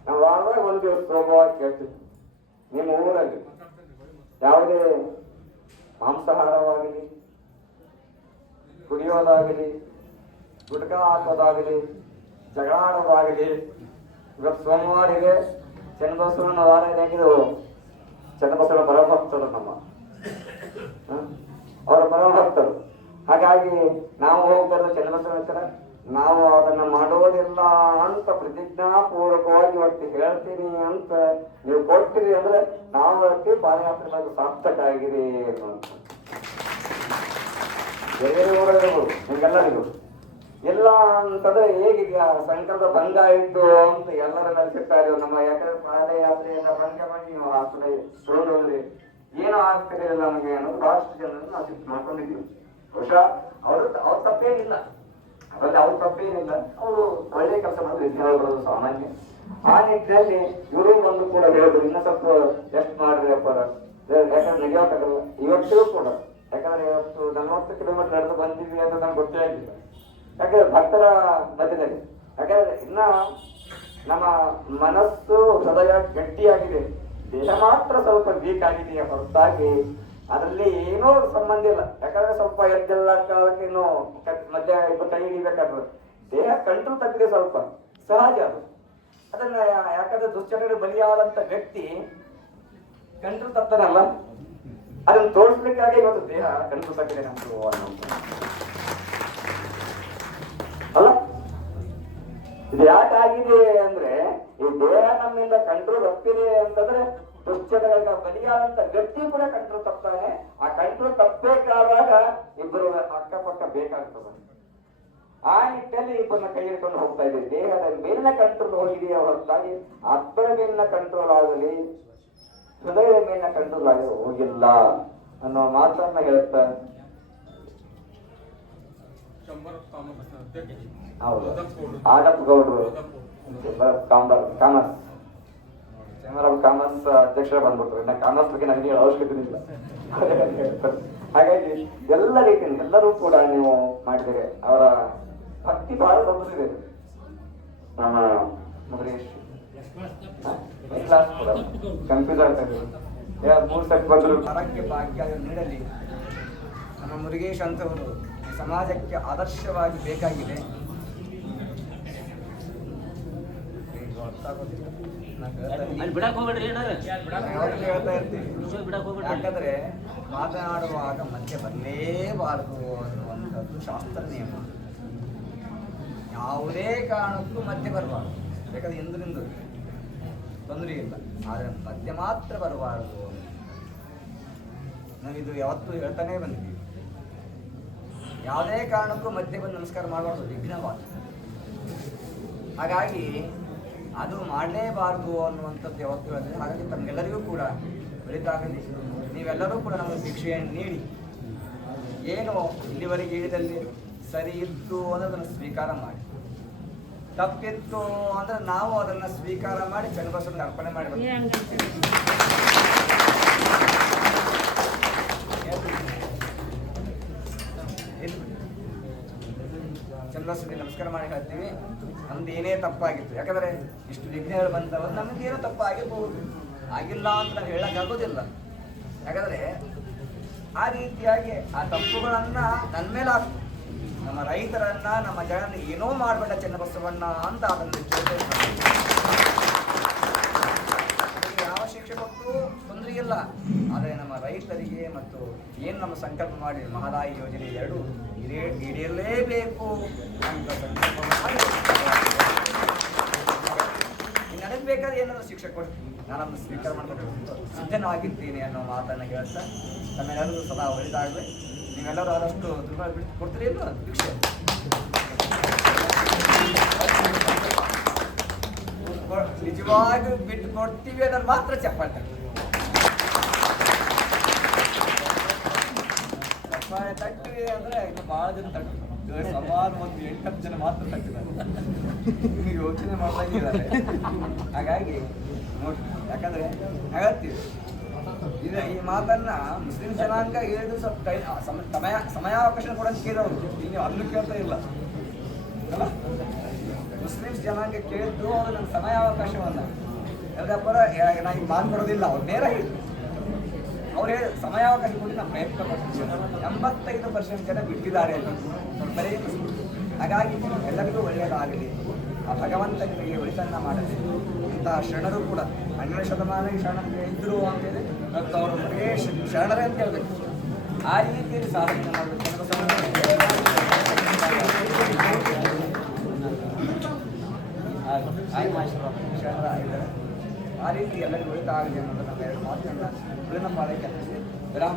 ನಾವು ಆದಾಗ ಒಂದು ದಿವಸ ಸುಲಭವಾಗಿ ಕೇಳ್ತೀವಿ. ನಿಮ್ಮ ಊರಲ್ಲಿ ಯಾವುದೇ ಮಾಂಸಾಹಾರವಾಗಲಿ, ಕುಡಿಯೋದಾಗಲಿ, ಗುಟ್ಕ ಹಾಕೋದಾಗಲಿ, ಜಗಳ ಆಡೋದಾಗಲಿ. ಇವತ್ತು ಸೋಮವಾರ ಇದೆ, ಚನ್ನಬಸವನ ವಾರ ಇದೆ. ಇದು ಚನ್ನಬಸವನ ಪರಮಭಕ್ತರು, ನಮ್ಮ ಅವರ ಪರಮಭಕ್ತರು. ಹಾಗಾಗಿ ನಾವು ಹೋಗ್ತಾರೆ ಚನ್ನಬಸವನ ಹತ್ರ. ನಾವು ಅದನ್ನ ಮಾಡೋದಿಲ್ಲ ಅಂತ ಪ್ರತಿಜ್ಞಾಪೂರ್ವಕವಾಗಿ ಇವತ್ತು ಹೇಳ್ತೀನಿ ಅಂತ ನೀವು ಕೊಡ್ತೀರಿ ಅಂದ್ರೆ ನಾವು ಹೇಳ್ತೀವಿ ಪಾದಯಾತ್ರೆ ಬಗ್ಗೆ ಸಾರ್ಥಕ ಆಗಿದೆ ಅಂತ. ಬೇರೆ ಊರಲ್ಲಿರ್ಬೋದು ನಿಮ್ಗೆಲ್ಲರಿಗೂ ಎಲ್ಲ ಅಂತಂದ್ರೆ ಹೇಗೀಗ ಸಂಕಲ್ಪ ಭಂಗ ಆಯಿತು ಅಂತ ಎಲ್ಲರೂ ನಡೆಸಿರ್ತಾರೆ ನಮ್ಮ. ಯಾಕಂದ್ರೆ ಪಾದಯಾತ್ರೆಯಿಂದ ಭಂಗ ಮಾಡಿ ನೀವು ಆ ಕಡೆ ಸುಳ್ಳಿ ಏನೂ ಆಗ್ತಿರಲಿಲ್ಲ ನಮಗೆ ಅನ್ನೋದು ಬಹಳಷ್ಟು ಜನರನ್ನು ನಾವು ಶಿಫ್ಟ್ ಮಾಡ್ಕೊಂಡಿದ್ದೀವಿ. ಬಹುಶಃ ಅವ್ರ ತಪ್ಪೇನಿಲ್ಲ, ಅವರಲ್ಲಿ ಅವ್ರ ತಪ್ಪೇನಿಲ್ಲ. ಅವರು ಒಳ್ಳೆ ಕೆಲಸ ಮಾಡಿದ್ರೆ ವಿದ್ಯಾರ್ಥಿಗಳು ಸಾಮಾನ್ಯ. ಆ ನಿಟ್ಟಿನಲ್ಲಿ ಇವರು ಬಂದು ಕೂಡ ಹೇಳಿದ್ರು ಇನ್ನ ಸ್ವಲ್ಪ ಟೆಸ್ಟ್ ಮಾಡ್ರಿ ಅಪ್ಪ, ಯಾಕಂದ್ರೆ ನಡೆಯೋಕ್ಕಾಗಲ್ಲ ಇವತ್ತೂ ಕೂಡ. ಯಾಕಂದ್ರೆ ಇವತ್ತು 40 ಕಿಲೋಮೀಟರ್ ನಡೆದು ಬಂದಿದ್ವಿ ಅಂತ ನಮ್ಗೆ ಗೊತ್ತೇ ಆಗಿಲ್ಲ. ಯಾಕಂದ್ರೆ ಭಕ್ತರ ಮಧ್ಯದಲ್ಲಿ. ಯಾಕಂದ್ರೆ ಇನ್ನ ನಮ್ಮ ಮನಸ್ಸು ಹೃದಯ ಗಟ್ಟಿಯಾಗಿದೆ, ದೇಹ ಮಾತ್ರ ಸ್ವಲ್ಪ ವೀಕ್ ಆಗಿದೆಯಾ ಹೊರತಾಗಿ ಅದರಲ್ಲಿ ಏನೋ ಸಂಬಂಧ ಇಲ್ಲ. ಯಾಕಂದ್ರೆ ಸ್ವಲ್ಪ ಎದ್ದೆಲ್ಲ ಕಾಲಕ್ಕೆ ಇನ್ನು ಮಧ್ಯ ಕೈ ಹಿಡಿಬೇಕಾದ್ರೆ ದೇಹ ಕಂಟ್ರೋಲ್ ತಪ್ಪಿದೆ, ಸ್ವಲ್ಪ ಸಹಜ ಅದು. ಅದನ್ನ ಯಾಕಂದ್ರೆ ದುಶ್ಚಟಗಳಿಗೆ ಬಲಿಯಾದಂತ ವ್ಯಕ್ತಿ ಕಂಟ್ರೋಲ್ ತಪ್ತಾನಲ್ಲ, ಅದನ್ನು ತೋರಿಸ್ಬೇಕಾಗಿ ಇವತ್ತು ದೇಹ ಕಂಟ್ರೋಲ್ ತಪ್ಪಿದೆ ನಮ್ದು ಅಲ್ಲ. ಇದು ಯಾಕಾಗಿದೆ ಅಂದ್ರೆ ಈ ದೇಹ ನಮ್ಮಿಂದ ಕಂಟ್ರೋಲ್ ತಪ್ಪಿದೆ ಅಂತಂದ್ರೆ ದುಶ್ಚಟಗಳಿಗೆ ಬಲಿಯಾದಂತ ವ್ಯಕ್ತಿ ಕೂಡ ಕಂಟ್ರೋಲ್ ತಪ್ತಾನೆ. ಆ ಕಂಟ್ರೋಲ್ ತಪ್ಪಬೇಕಾದಾಗ ಇಬ್ಬರು ಅಕ್ಕಪಕ್ಕ ಬೇಕಾಗ್ತದೆ. ಆ ನಿಟ್ಟಲ್ಲಿ ಇಬ್ಬರನ್ನ ಕೈ ಹಿಡ್ಕೊಂಡು ಹೋಗ್ತಾ ಇದ್ದೀವಿ. ದೇಹದ ಮೇಲಿನ ಕಂಟ್ರೋಲ್ ಹೋಗಿದೆಯಾ ಹೊರತಾಗಿ ಆತ್ಮದ ಮೇಲಿನ ಕಂಟ್ರೋಲ್ ಆಗಲಿ ಹೃದಯದ ಮೇಲಿನ ಕಂಟ್ರೋಲ್ ಆಗಲಿ ಹೋಗಿಲ್ಲ ಅನ್ನೋ ಮಾತನ್ನ ಹೇಳ್ತಾ ಹೌದು ಆಡಪ್ ಗೌಡ್ರು ಕಾಮರ್ಸ್ ಅಧ್ಯಕ್ಷರ ಬಂದ್ಬಿಟ್ರು. ಇನ್ನ ಕಾಮರ್ಸ್ ಬಗ್ಗೆ ನನಗೆ ಹೇಳೋ ಅವಶ್ಯಕತೆ ಇಲ್ಲ. ಹಾಗಾಗಿ ಎಲ್ಲ ರೀತಿಯಿಂದ ಎಲ್ಲರೂ ಕೂಡ ನೀವು ಮಾಡಿದರೆ ಅವರ ಭಕ್ತಿ ಬಹಳ ದೊಡ್ಡದಿದೆ. ನಮ್ಮ ಮುರುಗೇಶ್ ಕನ್ಫ್ಯೂಸ್ ಆಗ್ತಾ ಇದೆ. 3 ಸೆಟ್ ಬಂದರು. ಆರೋಗ್ಯ ಭಾಗ್ಯ ನೀಡಲಿ. ನಮ್ಮ ಮುರುಗೇಶ್ ಅಂತವರು ಸಮಾಜಕ್ಕೆ ಆದರ್ಶವಾಗಿ ಬೇಕಾಗಿದೆ. ಯಾಕಂದ್ರೆ ಮಾತನಾಡುವಾಗ ಮಧ್ಯೆ ಬರಲೇಬಾರದು ಅನ್ನುವಂಥದ್ದು ಶಾಸ್ತ್ರ ನಿಯಮ. ಯಾವುದೇ ಕಾರಣಕ್ಕೂ ಮಧ್ಯೆ ಬರಬಾರ್ದು. ಬೇಕಾದ್ರೆ ಇಂದ್ರಿಂದ ತೊಂದರೆ ಇಲ್ಲ, ಆದರೆ ಮಧ್ಯೆ ಮಾತ್ರ ಬರಬಾರದು. ನಾವಿದು ಯಾವತ್ತೂ ಹೇಳ್ತಾನೆ ಬಂದಿದ್ದೀವಿ. ಯಾವುದೇ ಕಾರಣಕ್ಕೂ ಮಧ್ಯೆ ಬಂದು ನಮಸ್ಕಾರ ಮಾಡಬಾರ್ದು, ವಿಘ್ನವಾದ. ಹಾಗಾಗಿ ಅದು ಮಾಡಲೇಬಾರದು ಅನ್ನುವಂಥದ್ದು ಯಾವತ್ತೂ ಹೇಳಿದೆ. ಹಾಗಾಗಿ ತಮಗೆಲ್ಲರಿಗೂ ಕೂಡ ಒಳಿತಾಗಲಿ. ನೀವೆಲ್ಲರೂ ಕೂಡ ನಮಗೆ ಶಿಕ್ಷೆಯನ್ನು ನೀಡಿ ಏನು ಇಲ್ಲಿವರೆಗೆ ಹೇಳಿದಲ್ಲಿ ಸರಿ ಇತ್ತು ಅಂದರೆ ಅದನ್ನು ಸ್ವೀಕಾರ ಮಾಡಿ, ತಪ್ಪಿತ್ತು ಅಂದರೆ ನಾವು ಅದನ್ನು ಸ್ವೀಕಾರ ಮಾಡಿ ಚನ್ನಬಸವನಿಗೆ ಅರ್ಪಣೆ ಮಾಡಿ ಚನ್ನಬಸವನಿಗೆ ನಮಸ್ಕಾರ ಮಾಡಿ ಹೇಳ್ತೀವಿ. ನಮ್ದು ಏನೇ ತಪ್ಪಾಗಿತ್ತು, ಯಾಕಂದರೆ ಇಷ್ಟು ವಿಘ್ನಗಳು ಬಂದವ ನಮಗೇನೋ ತಪ್ಪಾಗಿರ್ಬೋದು, ಆಗಿಲ್ಲ ಅಂತ ನಾವು ಹೇಳೋಕ್ಕಾಗೋದಿಲ್ಲ. ಯಾಕಂದರೆ ಆ ರೀತಿಯಾಗಿ ಆ ತಪ್ಪುಗಳನ್ನು ನನ್ನ ಮೇಲೆ ಹಾಕ್ತು. ನಮ್ಮ ರೈತರನ್ನ, ನಮ್ಮ ಜನರನ್ನ ಏನೋ ಮಾಡಬೇಡ ಚನ್ನಬಸವಣ್ಣ ಅಂತ ಅದನ್ನು ಯಾವ ಶಿಕ್ಷೆ ಕೊಟ್ಟು ತೊಂದರೆ ಇಲ್ಲ. ಆದರೆ ನಮ್ಮ ರೈತರಿಗೆ ಮತ್ತು ಏನು ನಮ್ಮ ಸಂಕಲ್ಪ ಮಾಡಿ ಮಹದಾಯಿ ಯೋಜನೆ 2 ಈಡೇರಲೇಬೇಕು ಅಂತ ಸಂಕಲ್ಪ ಮಾಡಿ ನನಗೆ ಬೇಕಾದ್ರೆ ಏನಾದರೂ ಶಿಕ್ಷೆ ಕೊಡ್ತೀನಿ, ನಾನು ಅದನ್ನು ಸ್ವೀಕಾರ ಮಾಡಬೇಕು ಸಿದ್ಧನಾಗಿದ್ದೀನಿ ಅನ್ನೋ ಮಾತನ್ನು ಹೇಳ್ತಾ ತಮ್ಮೆಲ್ಲರೂ ಸದಾ ಒಳಿತಾಗಲಿ. ನೀವೆಲ್ಲರೂ ಆದಷ್ಟು ತುಂಬ ಕೊಡ್ತೀರಿ ಇಲ್ಲ ಶಿಕ್ಷೆ ನಿಜವಾಗಿ ಬಿಟ್ಟು ಕೊಡ್ತೀವಿ ಅನ್ನೋದು ಮಾತ್ರ ಚಪ್ಪಾಳೆ ತಟ್ಟಿವಿ ಅಂದ್ರೆ ಇನ್ನು ಬಹಳ ಜನ ತಟ್ಟಿದ್ದಾರೆ. ಸಮಾನ ಒಂದು 8-10 ಜನ ಮಾತ್ರ ತಟ್ಟಿದ್ದಾರೆ. ನೀವು ಯೋಚನೆ ಮಾಡ್ದಾಗಿದ್ದಾರೆ. ಹಾಗಾಗಿ ನೋಡಿ, ಯಾಕಂದ್ರೆ ಅಗತ್ಯ ಇದು ಈ ಮಾತನ್ನ ಮುಸ್ಲಿಂ ಜನಾಂಗ ಹೇಳಿದ್ರು ಸ್ವಲ್ಪ ಸಮಯಾವಕಾಶ ಕೂಡ ಕೇಳೋರು. ಇಲ್ಲಿ ಅಲ್ಲೂ ಕೇಳ್ತಾ ಇಲ್ಲ ಅಲ್ಲ. ಮುಸ್ಲಿಮ್ಸ್ ಜನಾಂಗ ಕೇಳಿದ್ದು ಅವರು ನನ್ನ ಸಮಯಾವಕಾಶವನ್ನ ಎಲ್ಲದಪ್ಪರ ನಾ ಈಗ ಮಾತುಕೊಡೋದಿಲ್ಲ. ಅವ್ರು ನೇರ ಹೇಳಿದ್ರು, ಅವ್ರು ಹೇಳಿ ಸಮಯಾವಕಾಶ ಕೊಡಿ ನಾವು ಪ್ರಯತ್ನ ಪಡ್ತೀವಿ. 85% ಜನ ಬಿಟ್ಟಿದ್ದಾರೆ ಅಂತ ಬರೀ. ಹಾಗಾಗಿ ಎಲ್ಲರಿಗೂ ಒಳ್ಳೆಯದಾಗಲಿ. ಆ ಭಗವಂತ ನಿಮಗೆ ಒಳಿತನ್ನ ಮಾಡಲಿ. ಇಂತಹ ಶರಣರು ಕೂಡ 12ನೇ ಶತಮಾನಕ್ಕೆ ಶರಣರು ಇದ್ರು ಅಂತೇಳಿ ಮತ್ತು ಅವರು ಶರಣರೇ ಅಂತ ಹೇಳ್ಬೇಕು. ಆ ರೀತಿಯಲ್ಲಿ ಸಾಧನೆ ಮಾಡಬೇಕು. ಶರಣರ ಆಗಿದ್ದಾರೆ. ಆ ರೀತಿ ಎಲ್ಲರಿಗೂ ಒಳಿತಾಗಲಿ ಅನ್ನೋದು ನಮ್ಮ 2 ಮಾತುಗಳನ್ನ ಉಳಿನ ಪಾಲಕ್ಕೆ ವಿರಾಮ